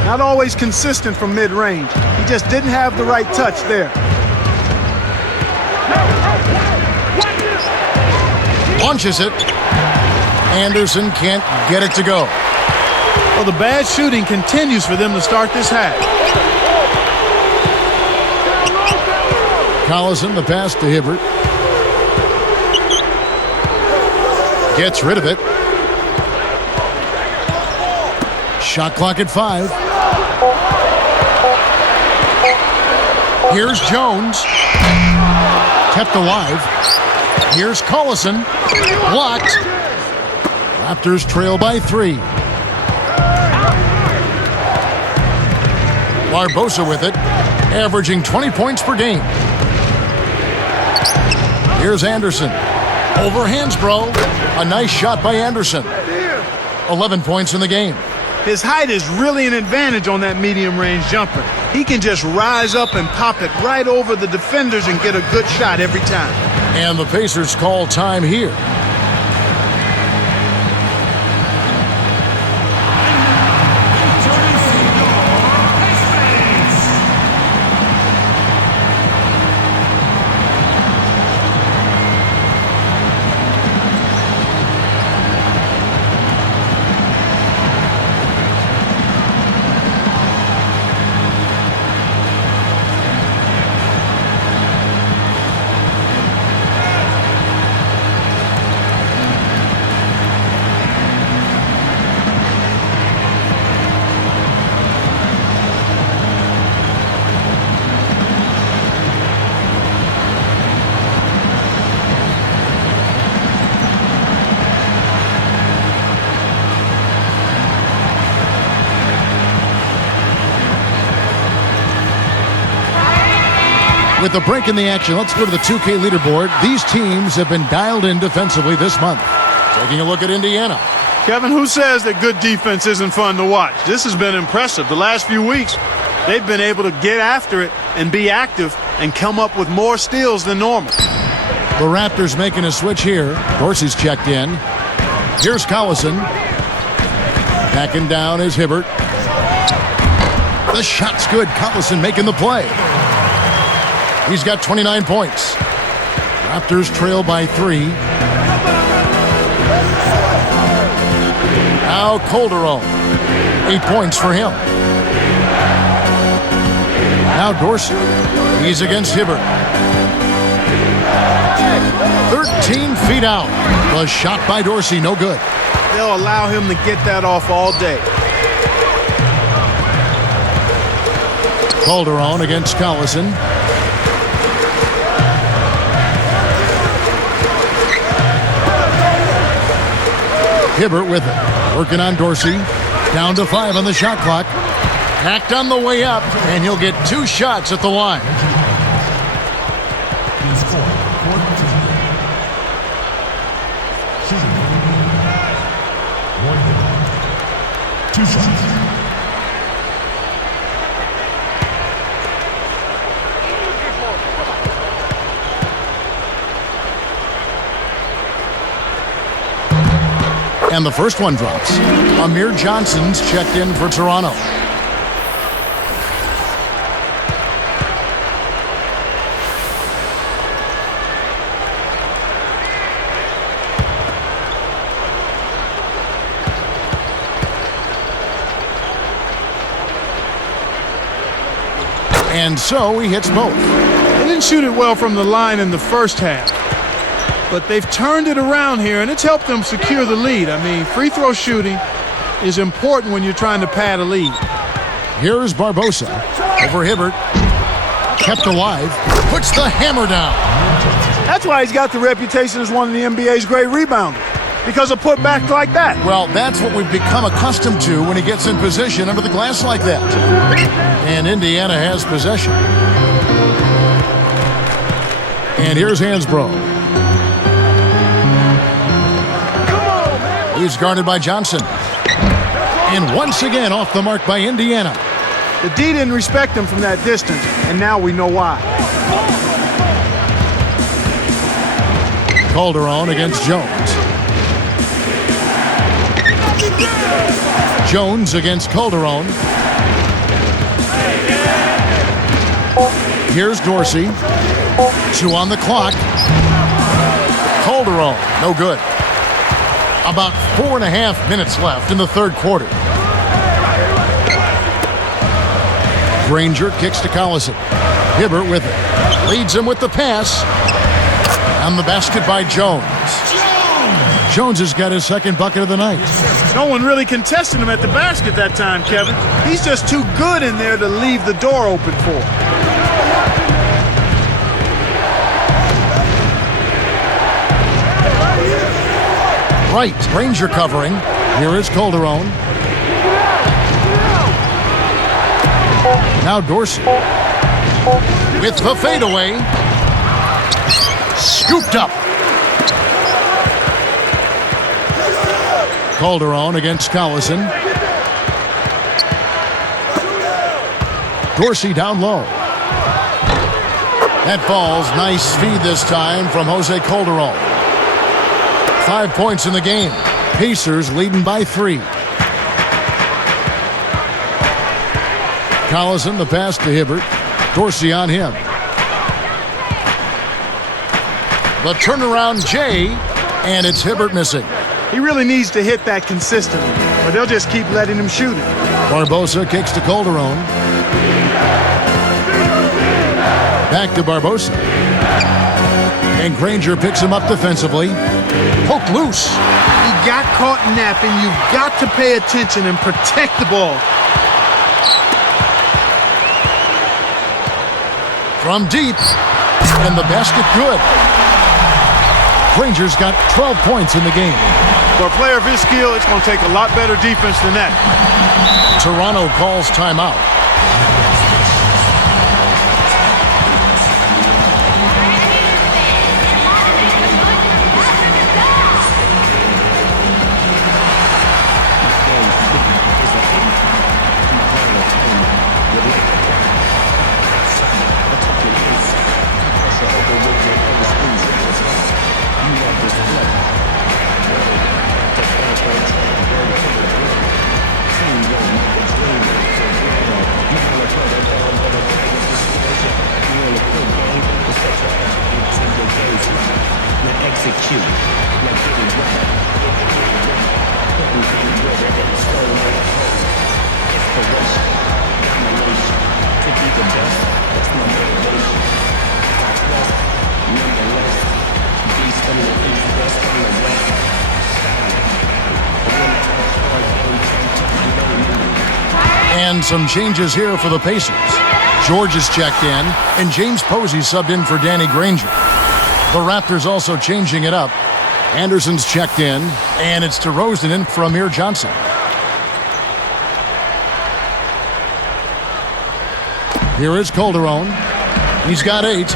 Not always consistent from mid-range. He just didn't have the right touch there. Launches it. Anderson can't get it to go. Well, the bad shooting continues for them to start this half. Collison, the pass to Hibbert. Gets rid of it. Shot clock at 5. Here's Jones. Kept alive. Here's Collison. Blocked. Raptors trail by 3. Barbosa with it, averaging 20 points per game. Here's Anderson. Over Hansbrough. A nice shot by Anderson. 11 points in the game. His height is really an advantage on that medium-range jumper. He can just rise up and pop it right over the defenders and get a good shot every time. And the Pacers call time here. With the break in the action, let's go to the 2K leaderboard. These teams have been dialed in defensively this month. Taking a look at Indiana. Kevin, who says that good defense isn't fun to watch? This has been impressive. The last few weeks, they've been able to get after it and be active and come up with more steals than normal. The Raptors making a switch here. Dorsey's checked in. Here's Collison. Backing down is Hibbert. The shot's good. Collison making the play. He's got 29 points. Raptors trail by 3. Now Calderon. 8 points for him. Now Dorsey. He's against Hibbert. 13 feet out. The shot by Dorsey, no good. They'll allow him to get that off all day. Calderon against Collison. Hibbert with it. Working on Dorsey. Down to 5 on the shot clock. Hacked on the way up, and he'll get 2 shots at the line. His score, 14. Shooting. 1 hit. 2 shots. And the first one drops. Amir Johnson's checked in for Toronto. And so he hits both. They didn't shoot it well from the line in the first half, but they've turned it around here, and it's helped them secure the lead. I mean, free throw shooting is important when you're trying to pad a lead. Here is Barbosa over Hibbert. Kept alive. Puts the hammer down. That's why he's got the reputation as one of the NBA's great rebounders, because of putbacks like that. Well, that's what we've become accustomed to when he gets in position under the glass like that. And Indiana has possession. And here's Hansbrough. He's guarded by Johnson. And once again off the mark by Indiana. The D didn't respect him from that distance, and now we know why. Calderon against Jones. Jones against Calderon. Here's Dorsey. 2 on the clock. Calderon, no good. About 4.5 minutes left in the third quarter. Granger kicks to Collison. Hibbert with it. Leads him with the pass. And the basket by Jones. Jones has got his second bucket of the night. No one really contested him at the basket that time, Kevin. He's just too good in there to leave the door open for. Right, Granger covering. Here is Calderon. Now Dorsey. With the fadeaway. Scooped up. Calderon against Collison. Dorsey down low. That falls. Nice feed this time from Jose Calderon. 5 points in the game. Pacers leading by 3. Collison, the pass to Hibbert. Dorsey on him. The turnaround J, and it's Hibbert missing. He really needs to hit that consistently, or they'll just keep letting him shoot it. Barbosa kicks to Calderon. Back to Barbosa. And Granger picks him up defensively. Poked loose. He got caught napping. You've got to pay attention and protect the ball. From deep. And the basket good. Granger's got 12 points in the game. For a player of his skill, it's going to take a lot better defense than that. Toronto calls timeout. And some changes here for the Pacers. George is checked in, and James Posey subbed in for Danny Granger. The Raptors also changing it up. Anderson's checked in, and it's DeRozan in for Amir Johnson. Here is Calderon. He's got 8.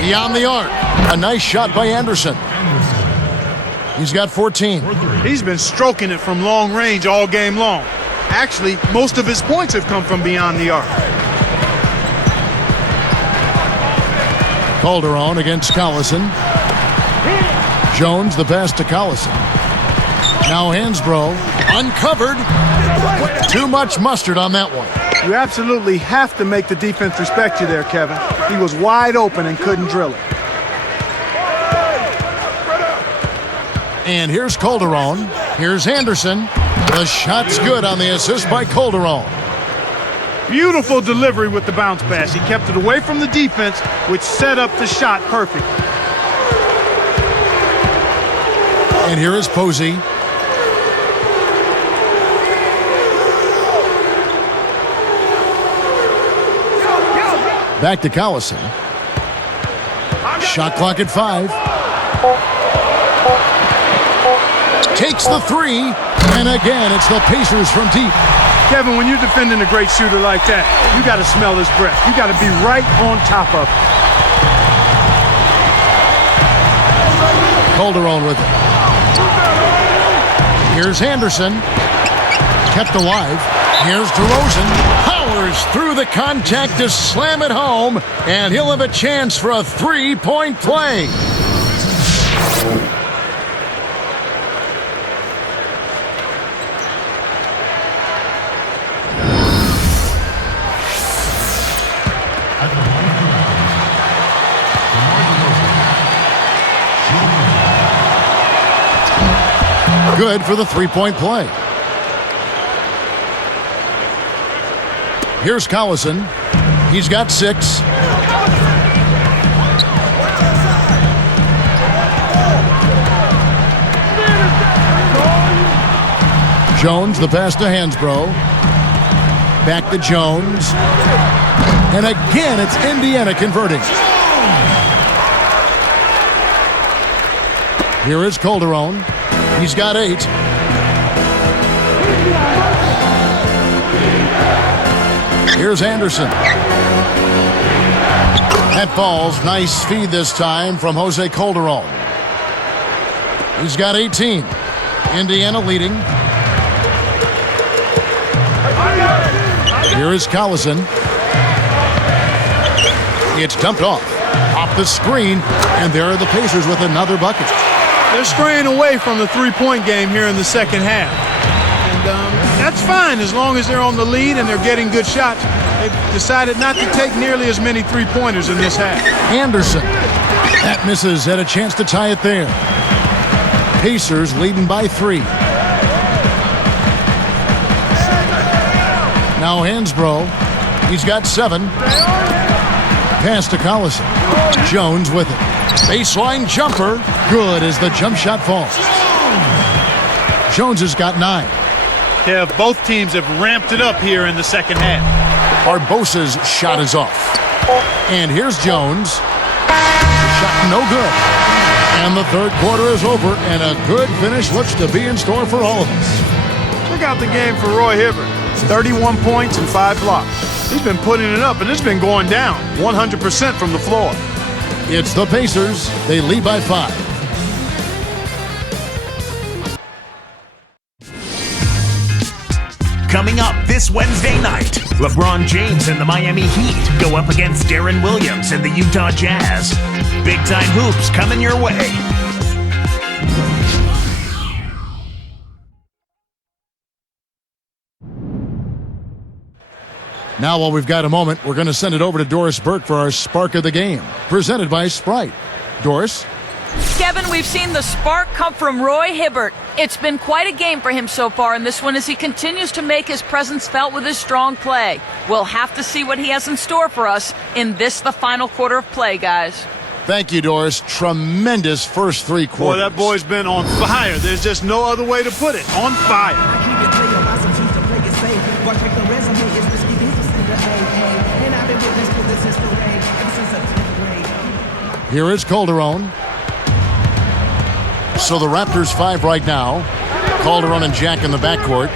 Beyond the arc. A nice shot by Anderson. He's got 14. He's been stroking it from long range all game long. Actually, most of his points have come from beyond the arc. Calderon against Collison. Jones the pass to Collison. Now Hansbrough uncovered. Too much mustard on that one. You absolutely have to make the defense respect you there, Kevin. He was wide open and couldn't drill it. And here's Calderon. Here's Anderson. The shot's good on the assist by Calderon. Beautiful delivery with the bounce pass. He kept it away from the defense, which set up the shot perfectly. And here is Posey. Back to Collison. Shot clock at 5. Takes the 3. And again, it's the Pacers from deep. Kevin, when you're defending a great shooter like that, you got to smell his breath. You got to be right on top of it. Calderon with it. Here's Anderson. Kept alive. Here's DeRozan. Powers through the contact to slam it home. And he'll have a chance for a 3-point play. Good for the 3-point play. Here's Collison. He's got 6. Jones, the pass to Hansbrough. Back to Jones. And again, it's Indiana converting. Here is Calderon. He's got 8. Here's Anderson. That falls. Nice feed this time from Jose Calderon. He's got 18. Indiana leading. Here is Collison. It's dumped off the screen, and there are the Pacers with another bucket. They're straying away from the three-point game here in the second half. And that's fine as long as they're on the lead and they're getting good shots. They've decided not to take nearly as many three-pointers in this half. Anderson. That misses. Had a chance to tie it there. Pacers leading by 3. Now Hansbrough. He's got 7. Pass to Collison. Jones with it. Baseline jumper. Good as the jump shot falls. Jones has got 9. Kev, both teams have ramped it up here in the second half. Barbosa's shot is off. And here's Jones. Shot no good. And the third quarter is over, and a good finish looks to be in store for all of us. Check out the game for Roy Hibbert. 31 points and 5 blocks. He's been putting it up, and it's been going down 100% from the floor. It's the Pacers. They lead by 5. Coming up this Wednesday night, LeBron James and the Miami Heat go up against Deron Williams and the Utah Jazz. Big time hoops coming your way. Now, while we've got a moment, we're going to send it over to Doris Burke for our Spark of the Game, presented by Sprite. Doris? Kevin, we've seen the spark come from Roy Hibbert. It's been quite a game for him so far in this one as he continues to make his presence felt with his strong play. We'll have to see what he has in store for us in this, the final quarter of play, guys. Thank you, Doris. Tremendous first 3 quarters. Boy, that boy's been on fire. There's just no other way to put it. On fire. Here is Calderon. So the Raptors 5 right now. Calderon and Jack in the backcourt.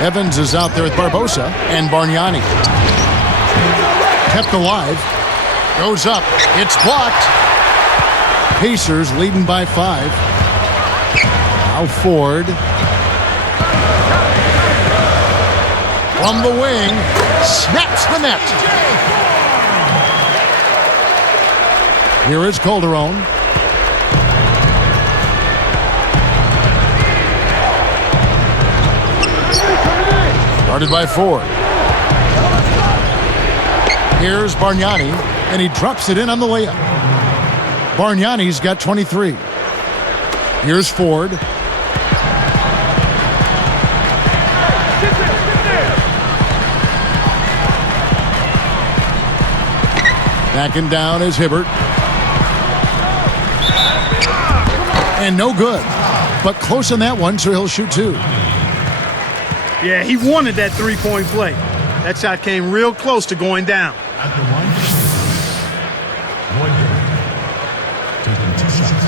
Evans is out there with Barbosa and Bargnani. Kept alive. Goes up. It's blocked. Pacers leading by 5. Now Ford. From the wing. Snaps the net. Here is Calderon. Guarded by Ford. Here's Bargnani, and he drops it in on the layup. Bargnani's got 23. Here's Ford. Backing down is Hibbert. And no good. But close on that one, so he'll shoot 2. Yeah, he wanted that three-point play. That shot came real close to going down. At the line, Roy Hibbert, taking 2 shots.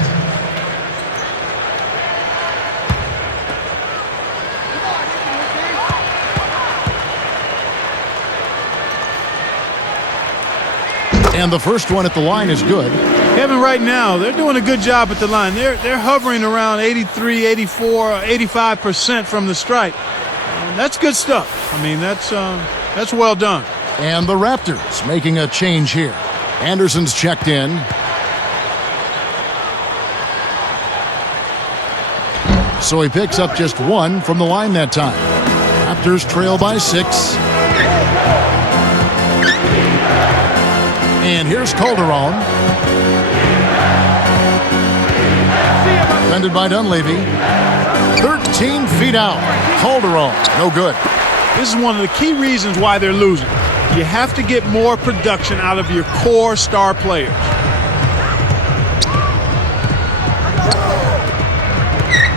And the first one at the line is good. Kevin, right now, they're doing a good job at the line. They're hovering around 83, 84, 85% from the stripe. That's good stuff. I mean, that's well done. And the Raptors making a change here. Anderson's checked in. So he picks up just 1 from the line that time. Raptors trail by 6. And here's Calderon. Defended by Dunleavy. 13 feet out. Calderon, no good. This is one of the key reasons why they're losing. You have to get more production out of your core star players.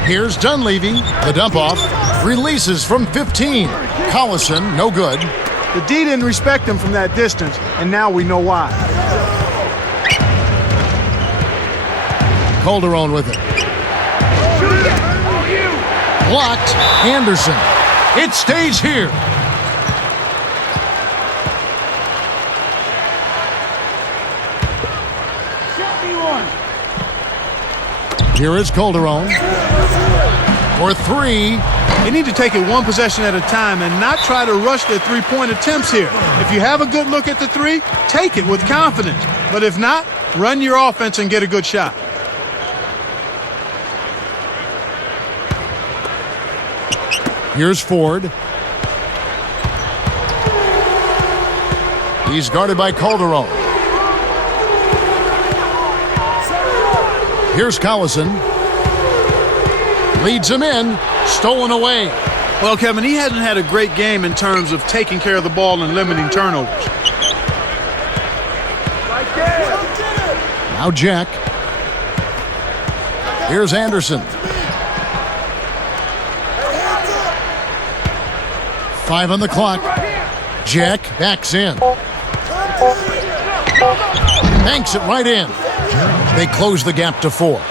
Here's Dunleavy. The dump off. Releases from 15. Collison, no good. The D didn't respect him from that distance, and now we know why. Calderon with it. Blocked. Anderson. It stays here. Here is Calderon. For 3. They need to take it one possession at a time and not try to rush their three-point attempts here. If you have a good look at the 3, take it with confidence. But if not, run your offense and get a good shot. Here's Ford. He's guarded by Calderon. Here's Collison. Leads him in. Stolen away. Well, Kevin, he hasn't had a great game in terms of taking care of the ball and limiting turnovers. Now Jack. Here's Anderson. 5 on the clock. Jack backs in. Banks it right in. They close the gap to 4.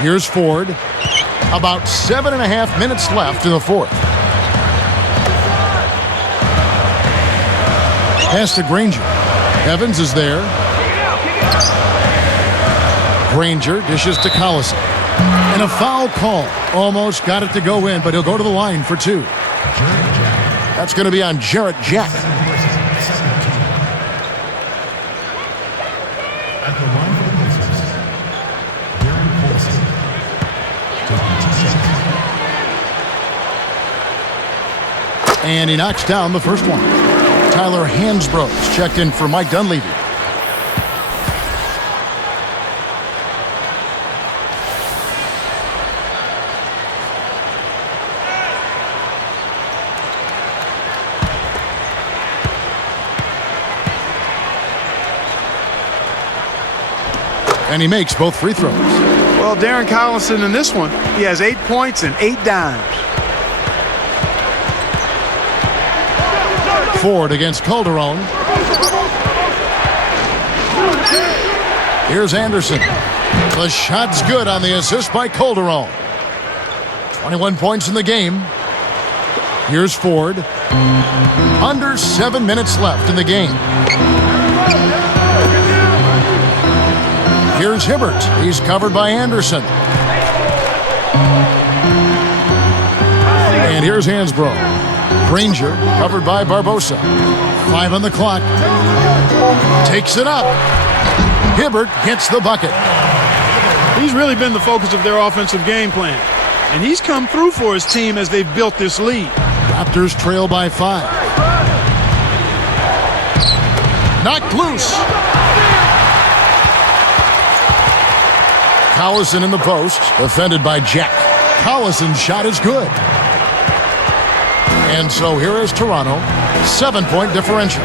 Here's Ford. About 7.5 minutes left in the 4th. Pass to Granger. Evans is there. Granger dishes to Collison. And a foul call. Almost got it to go in, but he'll go to the line for 2. That's going to be on Jarrett Jack. At the line for the Pacers, Darren Colson, taking 2 shots. And he knocks down the first one. Tyler Hansbrough checked in for Mike Dunleavy. And he makes both free throws. Well, Darren Collison in this one, he has 8 points and 8 dimes. Ford against Calderon. Here's Anderson. The shot's good on the assist by Calderon. 21 points in the game. Here's Ford. Under 7 minutes left in the game. Here's Hibbert. He's covered by Anderson. And here's Hansbrough. Granger covered by Barbosa. 5 on the clock. Takes it up. Hibbert gets the bucket. He's really been the focus of their offensive game plan. And he's come through for his team as they've built this lead. Raptors trail by 5. Knocked loose. Collison in the post, defended by Jack. Collison's shot is good. And so here is Toronto, 7-point differential.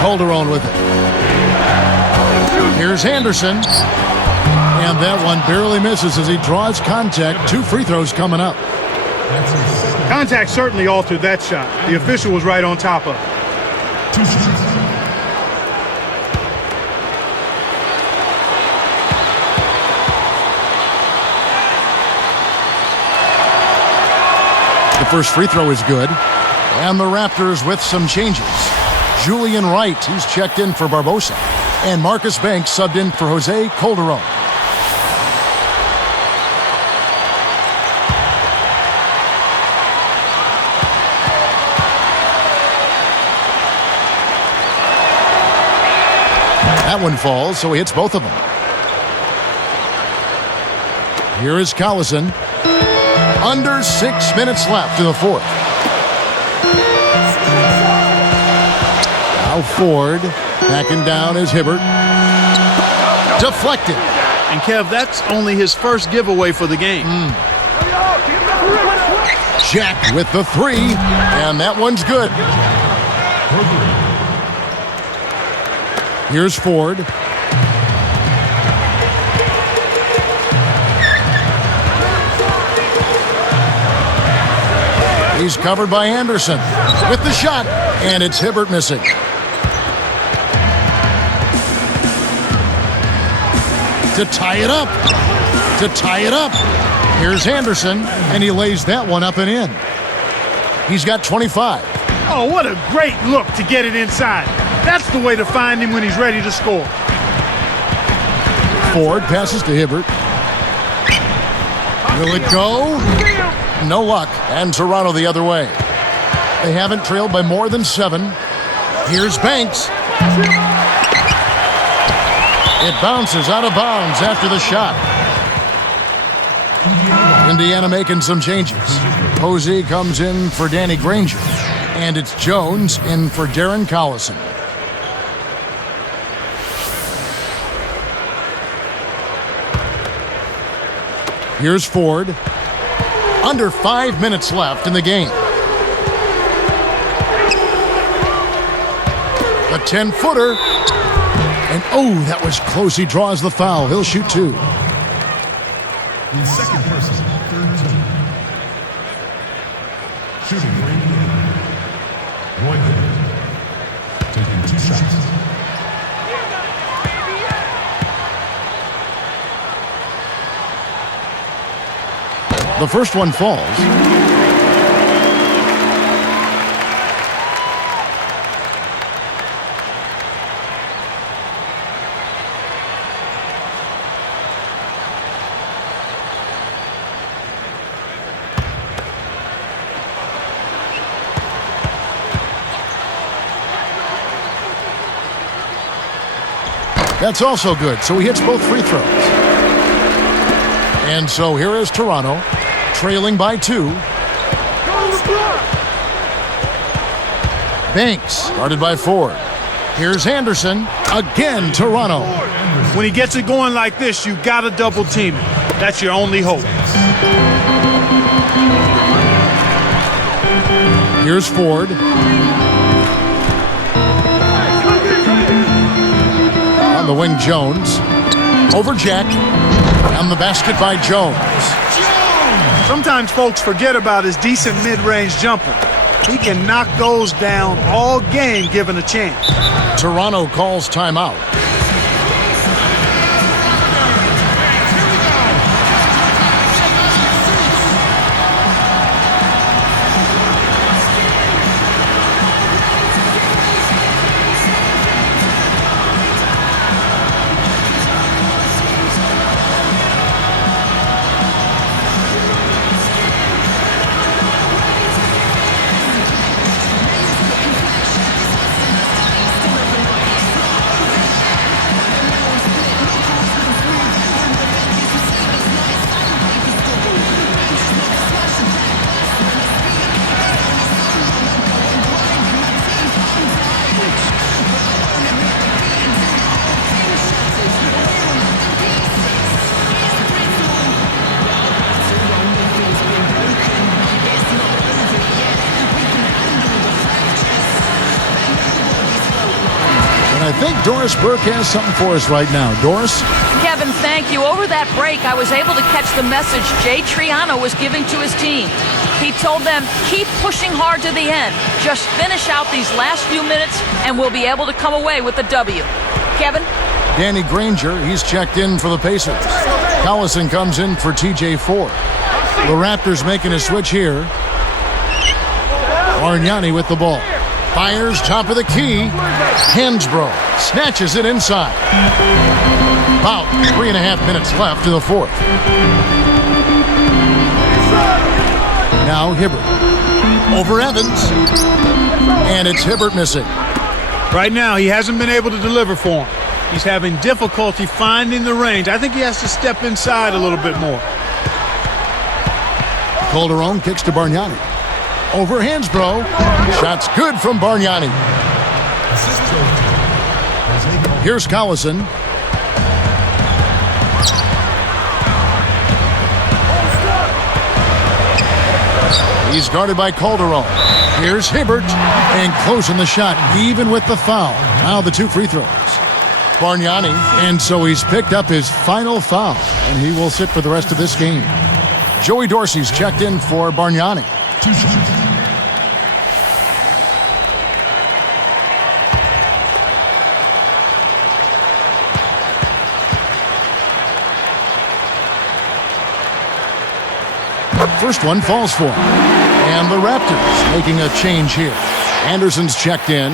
Calderon with it. Here's Anderson. And that one barely misses as he draws contact. 2 free throws coming up. Contact certainly altered that shot. The official was right on top of it. 2 shots. The first free throw is good. And the Raptors with some changes. Julian Wright, he's checked in for Barbosa. And Marcus Banks subbed in for Jose Calderon. That one falls, so he hits both of them. Here is Collison. Under 6 minutes left in the fourth. Now Ford. Backing down is Hibbert. Deflected. And Kev, that's only his first giveaway for the game. Jack with the 3. And that one's good. Here's Ford. He's covered by Anderson with the shot, and it's Hibbert missing. To tie it up. To tie it up. Here's Anderson, and he lays that one up and in. He's got 25. Oh, what a great look to get it inside. That's the way to find him when he's ready to score. Ford passes to Hibbert. Will it go? No luck, and Toronto the other way. They haven't trailed by more than 7. Here's Banks. It bounces out of bounds after the shot. Indiana making some changes. Posey comes in for Danny Granger, and it's Jones in for Darren Collison. Here's Ford. Under 5 minutes left in the game. A 10-footer. And oh, that was close. He draws the foul. He'll shoot 2. The second person, third team. Shooting for Indiana. Roy Hibbert. Taking 2 shots. The first one falls. That's also good, so he hits both free throws. And so here is Toronto, trailing by 2. Banks, guarded by Ford. Here's Anderson. Again, Toronto. When he gets it going like this, you got to double team him. That's your only hope. Here's Ford. On the wing, Jones. Over Jack. And the basket by Jones. Sometimes folks forget about his decent mid-range jumper. He can knock those down all game given a chance. Toronto calls timeout. Doris Burke has something for us right now. Doris? Kevin, thank you. Over that break, I was able to catch the message Jay Triano was giving to his team. He told them, keep pushing hard to the end. Just finish out these last few minutes, and we'll be able to come away with the W. Kevin? Danny Granger, he's checked in for the Pacers. Collison comes in for TJ Ford. The Raptors making a switch here. Bargnani with the ball. Fires top of the key. Hansbrough snatches it inside. About 3.5 minutes left to the fourth. Now Hibbert. Over Evans. And it's Hibbert missing. Right now, he hasn't been able to deliver for him. He's having difficulty finding the range. I think he has to step inside a little bit more. Calderon kicks to Bargnani. Over Hansbrough. Shot's good from Bargnani. Here's Collison. He's guarded by Calderon. Here's Hibbert. And closing the shot, even with the foul. Now the 2 free throws. Bargnani. And so he's picked up his final foul. And he will sit for the rest of this game. Joey Dorsey's checked in for Bargnani. 2 shots. First one falls for him. And the Raptors making a change here. Anderson's checked in.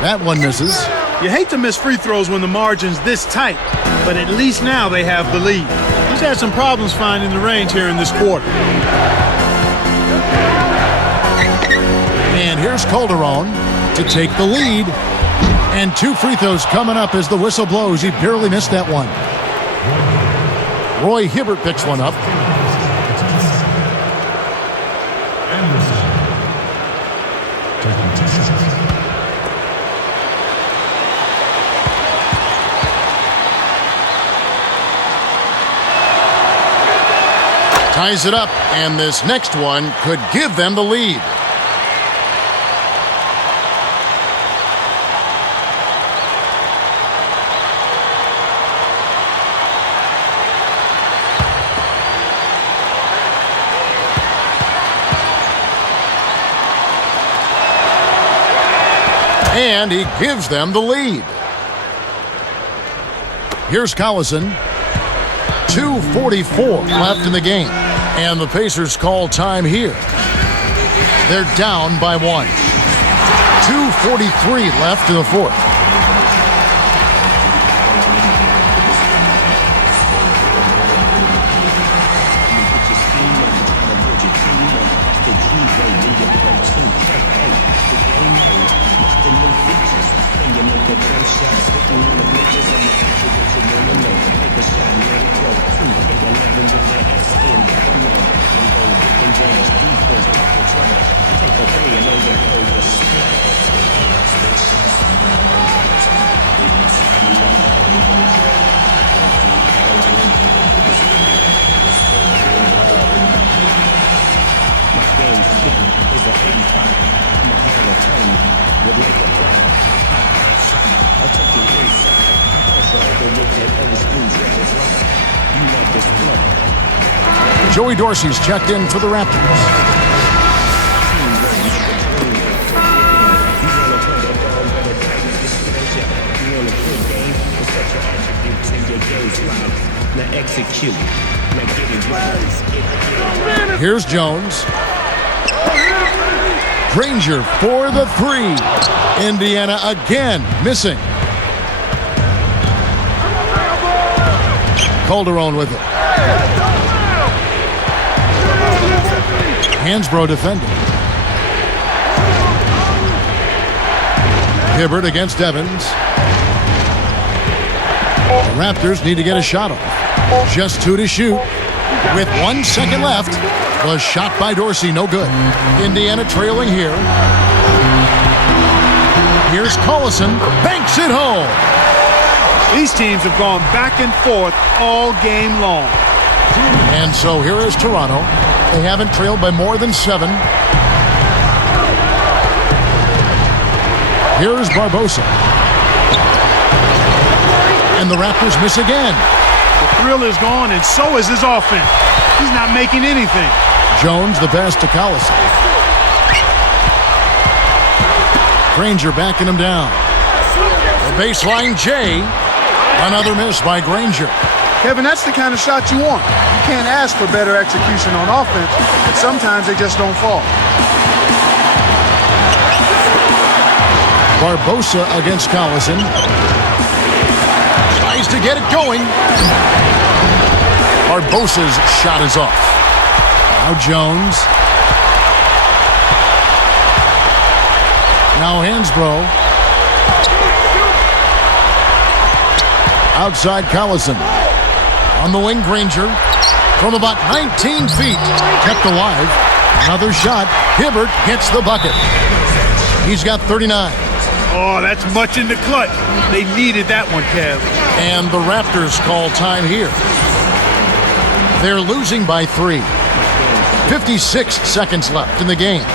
That one misses. You hate to miss free throws when the margin's this tight, but at least now they have the lead. He's had some problems finding the range here in this quarter. And here's Calderon to take the lead. And 2 free throws coming up as the whistle blows. He barely missed that one. Roy Hibbert picks one up. Anderson. Taking 2 shots. Ties it up, and this next one could give them the lead. And he gives them the lead. Here's Collison. 2:44 left in the game. And the Pacers call time here. They're down by 1. 2:43 left to the fourth. Joey Dorsey's checked in for the Raptors. Here's Jones. Granger for the 3. Indiana again missing. Calderon with it. Hansbrough defending. Hibbert against Evans. The Raptors need to get a shot off. Just 2 to shoot. With 1 second left. The shot by Dorsey, no good. Indiana trailing here. Here's Collison, banks it home. These teams have gone back and forth all game long. And so here is Toronto. They haven't trailed by more than 7. Here's Barbosa. And the Raptors miss again. The thrill is gone, and so is his offense. He's not making anything. Jones the pass to Collison. Granger backing him down. The baseline J. Another miss by Granger. Kevin, that's the kind of shot you want. You can't ask for better execution on offense, but sometimes they just don't fall. Barbosa against Collison. Tries to get it going. Barbosa's shot is off. Now Jones. Now Hansbrough. Outside Collison. On the wing, Granger. From about 19 feet. Kept alive. Another shot. Hibbert gets the bucket. He's got 39. Oh, that's much in the clutch. They needed that one, Kev. And the Raptors call time here. They're losing by 3. 56 seconds left in the game.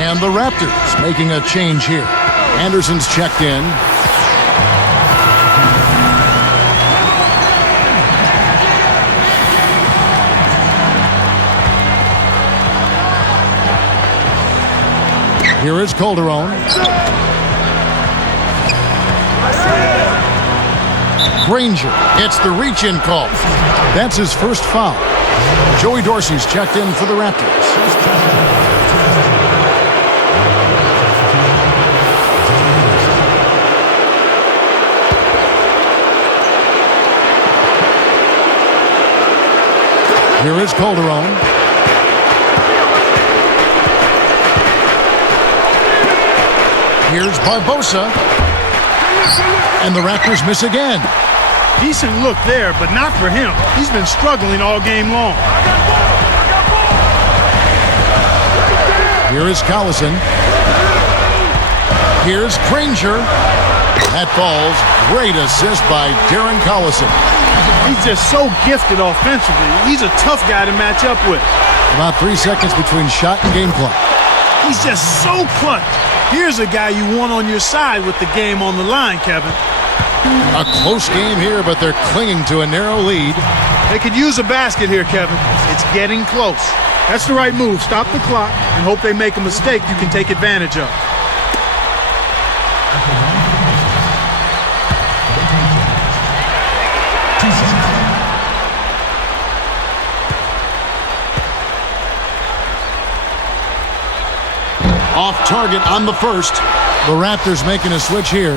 And the Raptors making a change here. Anderson's checked in. Here is Calderon. Granger gets the reach-in call. That's his first foul. Joey Dorsey's checked in for the Raptors. Here is Calderon. Here's Barbosa. And the Raptors miss again. Decent look there, but not for him. He's been struggling all game long. Here is Collison. Here's Granger. That falls. Great assist by Darren Collison. He's just so gifted offensively. He's a tough guy to match up with. About 3 seconds between shot and game clock. He's just so clutch. Here's a guy you want on your side with the game on the line, Kevin. A close game here, but they're clinging to a narrow lead. They could use a basket here, Kevin. It's getting close. That's the right move. Stop the clock and hope they make a mistake you can take advantage of. Off target on the first. The Raptors making a switch here.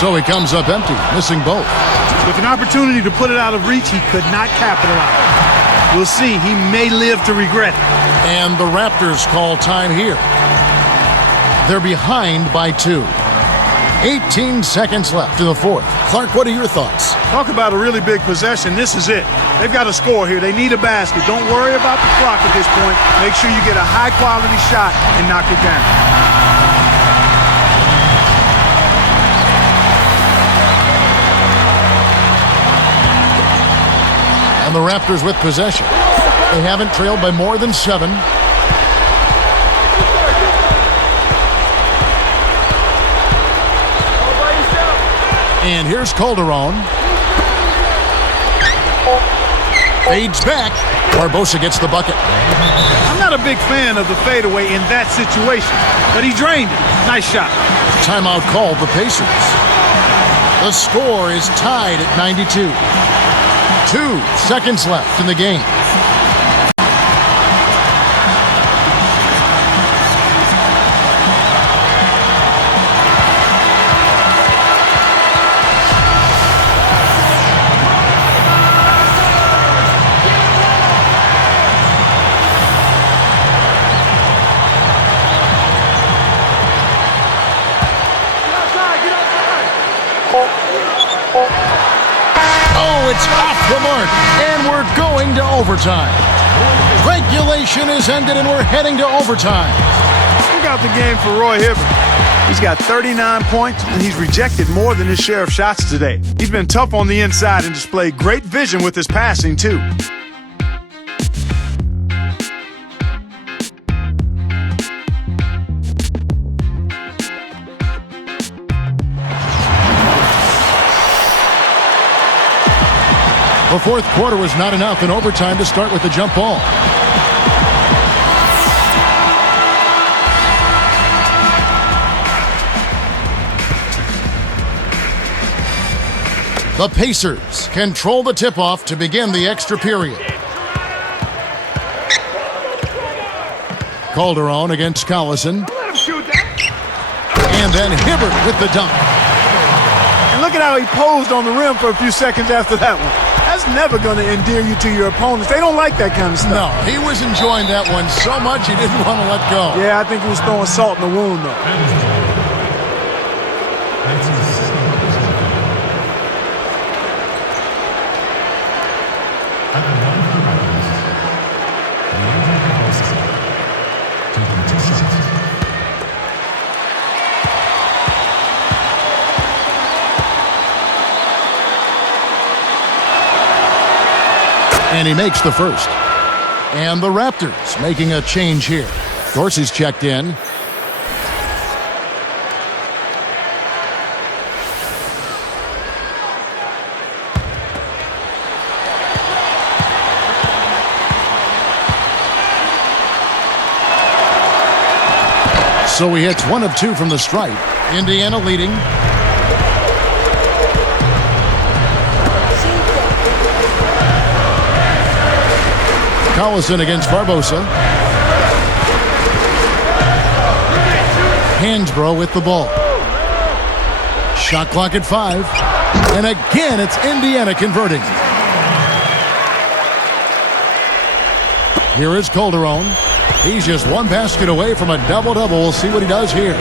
So he comes up empty, missing both. With an opportunity to put it out of reach, he could not capitalize. We'll see. He may live to regret it. And the Raptors call time here. They're behind by 2. 18 seconds left in the fourth. Clark, what are your thoughts? Talk about a really big possession. This is it. They've got to score here. They need a basket. Don't worry about the clock at this point. Make sure you get a high-quality shot and knock it down. And the Raptors with possession. They haven't trailed by more than 7. And here's Calderon. Fades back. Barbosa gets the bucket. I'm not a big fan of the fadeaway in that situation, but he drained it. Nice shot. Timeout called the Pacers. The score is tied at 92. 2 seconds left in the game. Oh, it's off the mark, and we're going to overtime. Regulation is ended, and we're heading to overtime. Look out the game for Roy Hibbert. He's got 39 points, and he's rejected more than his share of shots today. He's been tough on the inside and displayed great vision with his passing, too. The fourth quarter was not enough in overtime to start with the jump ball. The Pacers control the tip-off to begin the extra period. Calderon against Collison. And then Hibbert with the dunk. And look at how he posed on the rim for a few seconds after that one. That's never going to endear you to your opponents. They don't like that kind of stuff. No, he was enjoying that one so much he didn't want to let go. Yeah, I think he was throwing salt in the wound, though. And he makes the first. And the Raptors making a change here. Dorsey's checked in. So he hits 1 of 2 from the stripe. Indiana leading. Collison against Barbosa. Hansbrough with the ball. Shot clock at 5. And again, it's Indiana converting. Here is Calderon. He's just 1 basket away from a double-double. We'll see what he does here.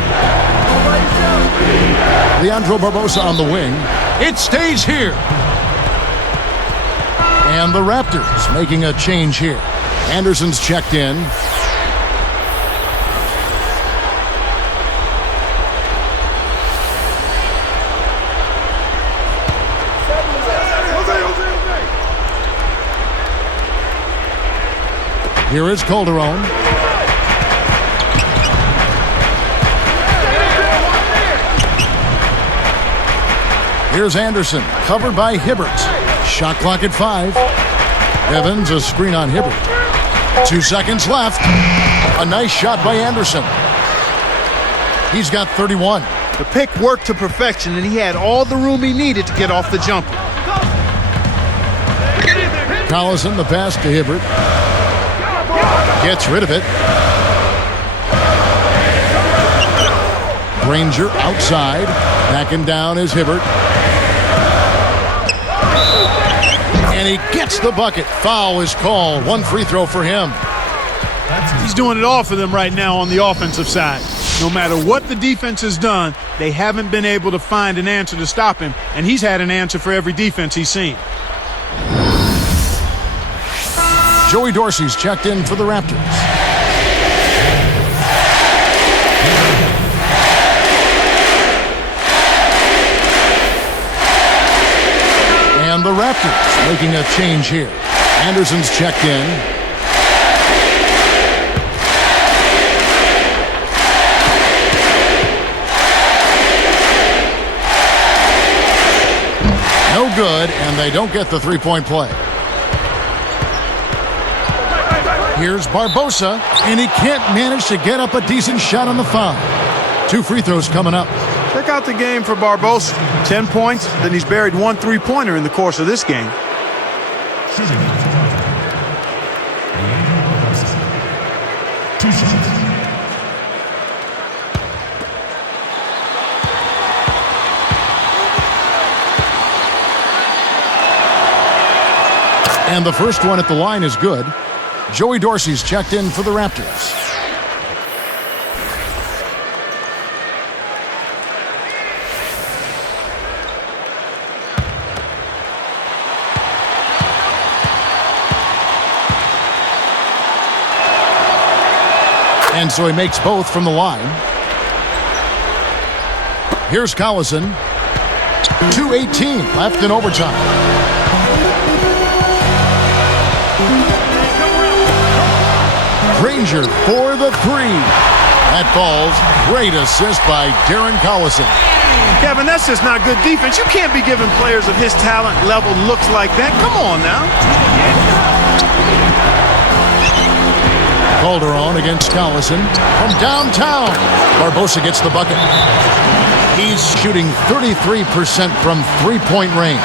Leandro Barbosa on the wing. It stays here. And the Raptors making a change here. Anderson's checked in. Here is Calderon. Here's Anderson, covered by Hibbert. Shot clock at 5. Evans, a screen on Hibbert. 2 seconds left. A nice shot by Anderson. He's got 31. The pick worked to perfection, and he had all the room he needed to get off the jumper. Collison, the pass to Hibbert. Gets rid of it. Granger outside. Backing down is Hibbert. And he gets the bucket. Foul is called. 1 free throw for him. He's doing it all for them right now on the offensive side. No matter what the defense has done, they haven't been able to find an answer to stop him, and he's had an answer for every defense he's seen. Joey Dorsey's checked in for the Raptors. And the Raptors making a change here. Anderson's checked in. good, and they don't get the three-point play. Here's Barbosa, and he can't manage to get up a decent shot on the foul. 2 free throws coming up. Check out the game for Barbosa. 10 points, then he's buried 1 3-pointer in the course of this game. Shooting. Barbosa. 2 shots. And the first one at the line is good. Joey Dorsey's checked in for the Raptors. And so he makes both from the line. Here's Collison. 2:18 left in overtime. Granger for the 3. That falls. Great assist by Darren Collison. Kevin, that's just not good defense. You can't be giving players of his talent level looks like that. Come on now. Calderon against Collison from downtown. Barbosa gets the bucket. He's shooting 33% from three-point range.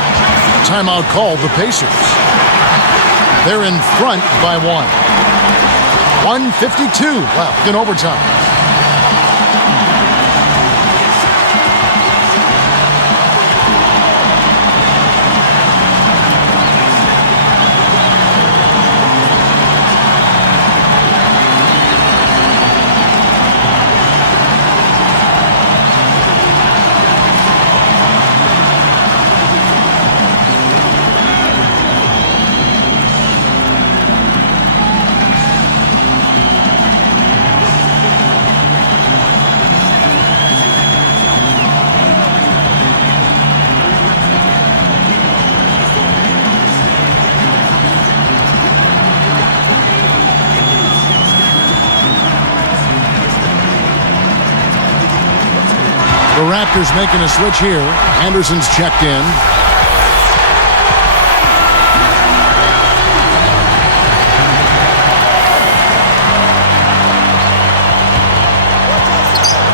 Timeout called the Pacers. They're in front by 1. 1:52 left in overtime. The Raptors making a switch here. Anderson's checked in.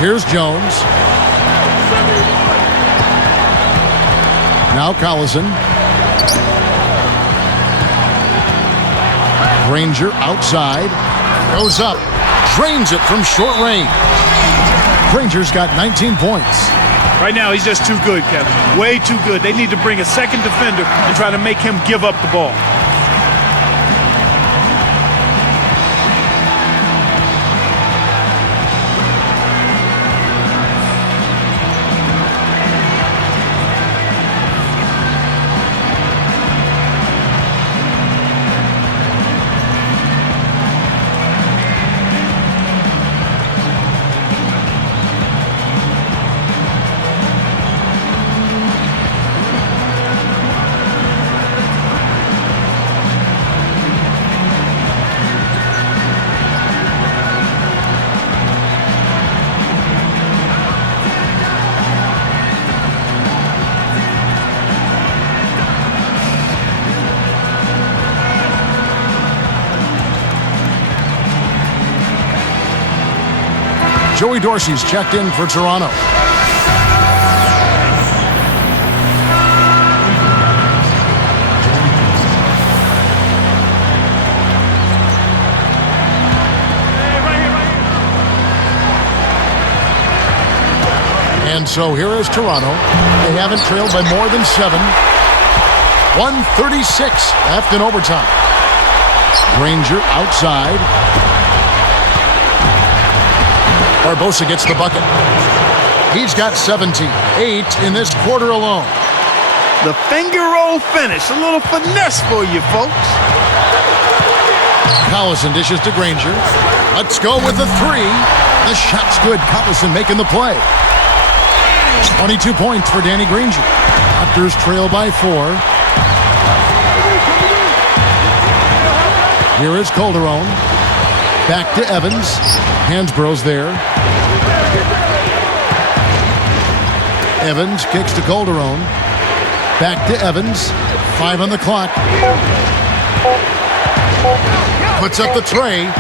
Here's Jones. Now Collison. Granger outside. Goes up. Drains it from short range. Granger's got 19 points. Right now, he's just too good, Kevin. Way too good. They need to bring a second defender and try to make him give up the ball. Joey Dorsey's checked in for Toronto. And so here is Toronto. They haven't trailed by more than 7. 1:36 left in overtime. Granger outside. Barbosa gets the bucket. He's got 17, 8 in this quarter alone. The finger roll finish. A little finesse for you, folks. Collison dishes to Granger. Let's go with the 3. The shot's good. Collison making the play. 22 points for Danny Granger. Raptors trail by 4. Here is Calderon. Back to Evans. Hansborough's there. Evans kicks to Calderon. Back to Evans. 5 on the clock. Puts up the tray.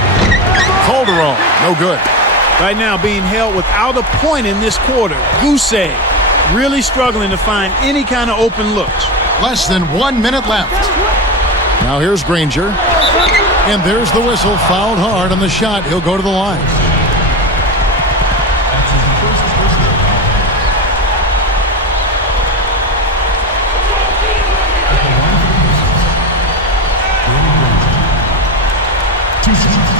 Calderon, no good. Right now being held without a point in this quarter. Goose egg. Really struggling to find any kind of open looks. Less than 1 minute left. Now here's Granger. And there's the whistle. Fouled hard on the shot. He'll go to the line. That's his first personal foul. At the line for the Pacers, Danny Granger. 2 shots.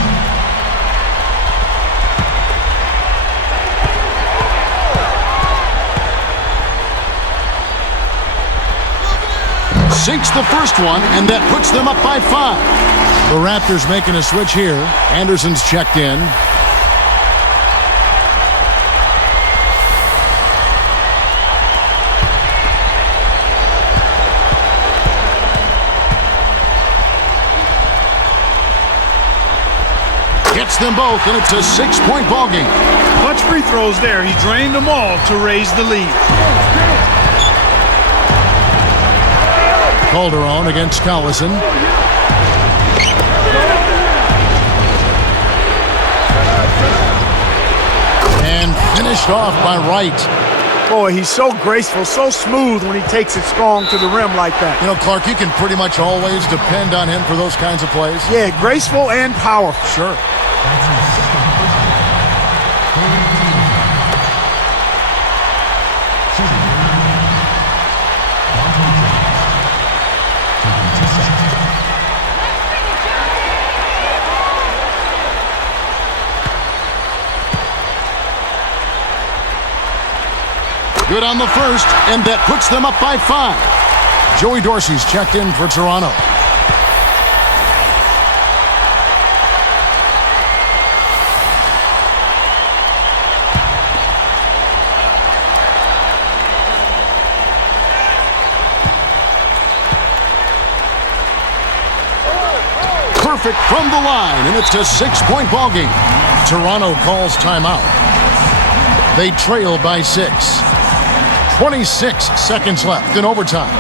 Sinks the first one, and that puts them up by 5. The Raptors making a switch here. Anderson's checked in. Gets them both, and it's a 6-point ball game. Clutch free throws there. He drained them all to raise the lead. Calderon against Collison. And finished off by Wright. Boy, he's so graceful, so smooth when he takes it strong to the rim like that. You know, Clark, you can pretty much always depend on him for those kinds of plays. Yeah, graceful and powerful. Sure. That's his second personal foul. Shooting. Dante Jones. Taking 2 shots. Good on the first, and that puts them up by 5. Joey Dorsey's checked in for Toronto. Perfect from the line, and it's a 6-point ball game. Toronto calls timeout. They trail by 6. 26 seconds left in overtime.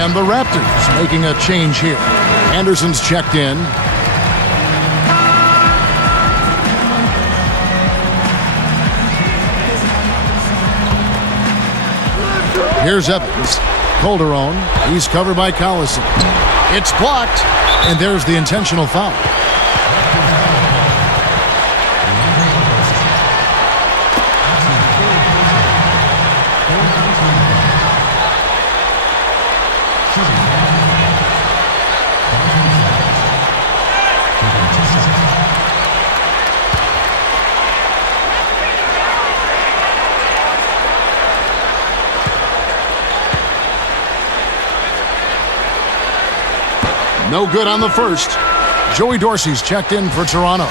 And the Raptors making a change here. Anderson's checked in. Here's Evans. Calderon. He's covered by Collison. It's blocked. And there's the intentional foul. No good on the first. Joey Dorsey's checked in for Toronto.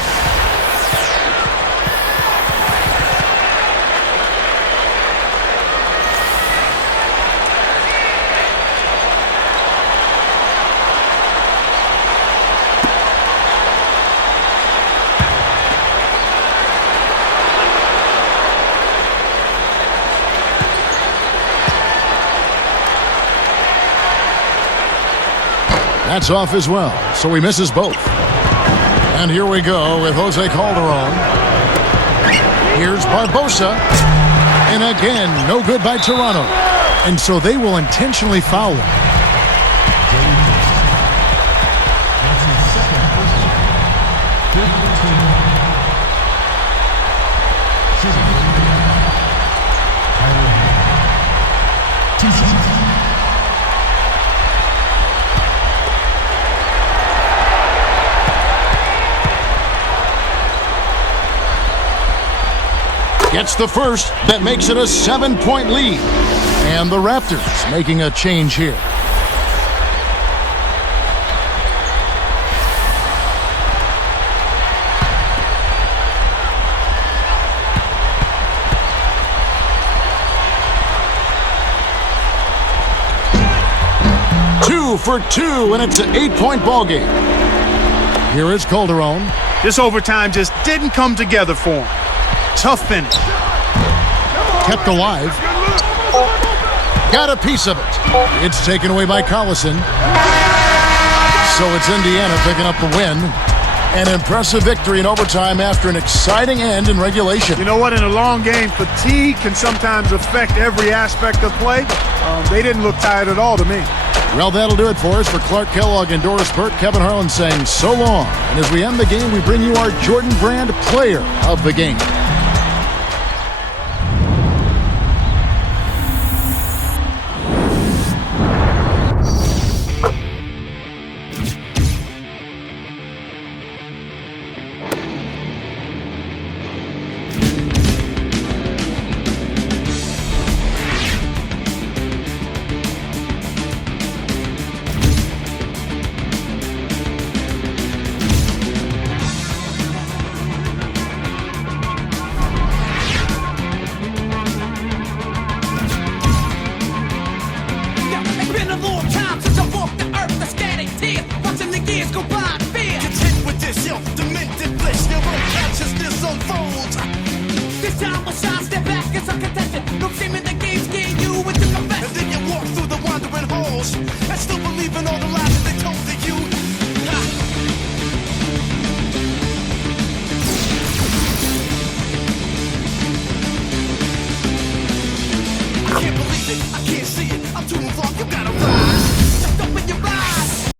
That's off as well, so he misses both. And here we go with Jose Calderon. Here's Barbosa. And again, no good by Toronto. And so they will intentionally foul him. That's his second personal. 15. Shooting for Indiana. Tyler Hand. 2 shots. Gets the first. That makes it a 7-point lead. And the Raptors making a change here. Two for 2, and it's an 8-point ball game. Here is Calderon. This overtime just didn't come together for him. Tough finish. Kept alive. Got a piece of it. It's taken away by Collison. So it's Indiana picking up the win. An impressive victory in overtime after an exciting end in regulation. You know what? In a long game, fatigue can sometimes affect every aspect of play. They didn't look tired at all to me. Well, that'll do it for us. For Clark Kellogg and Doris Burke, Kevin Harlan saying so long. And as we end the game, we bring you our Jordan Brand Player of the Game. I can't see it.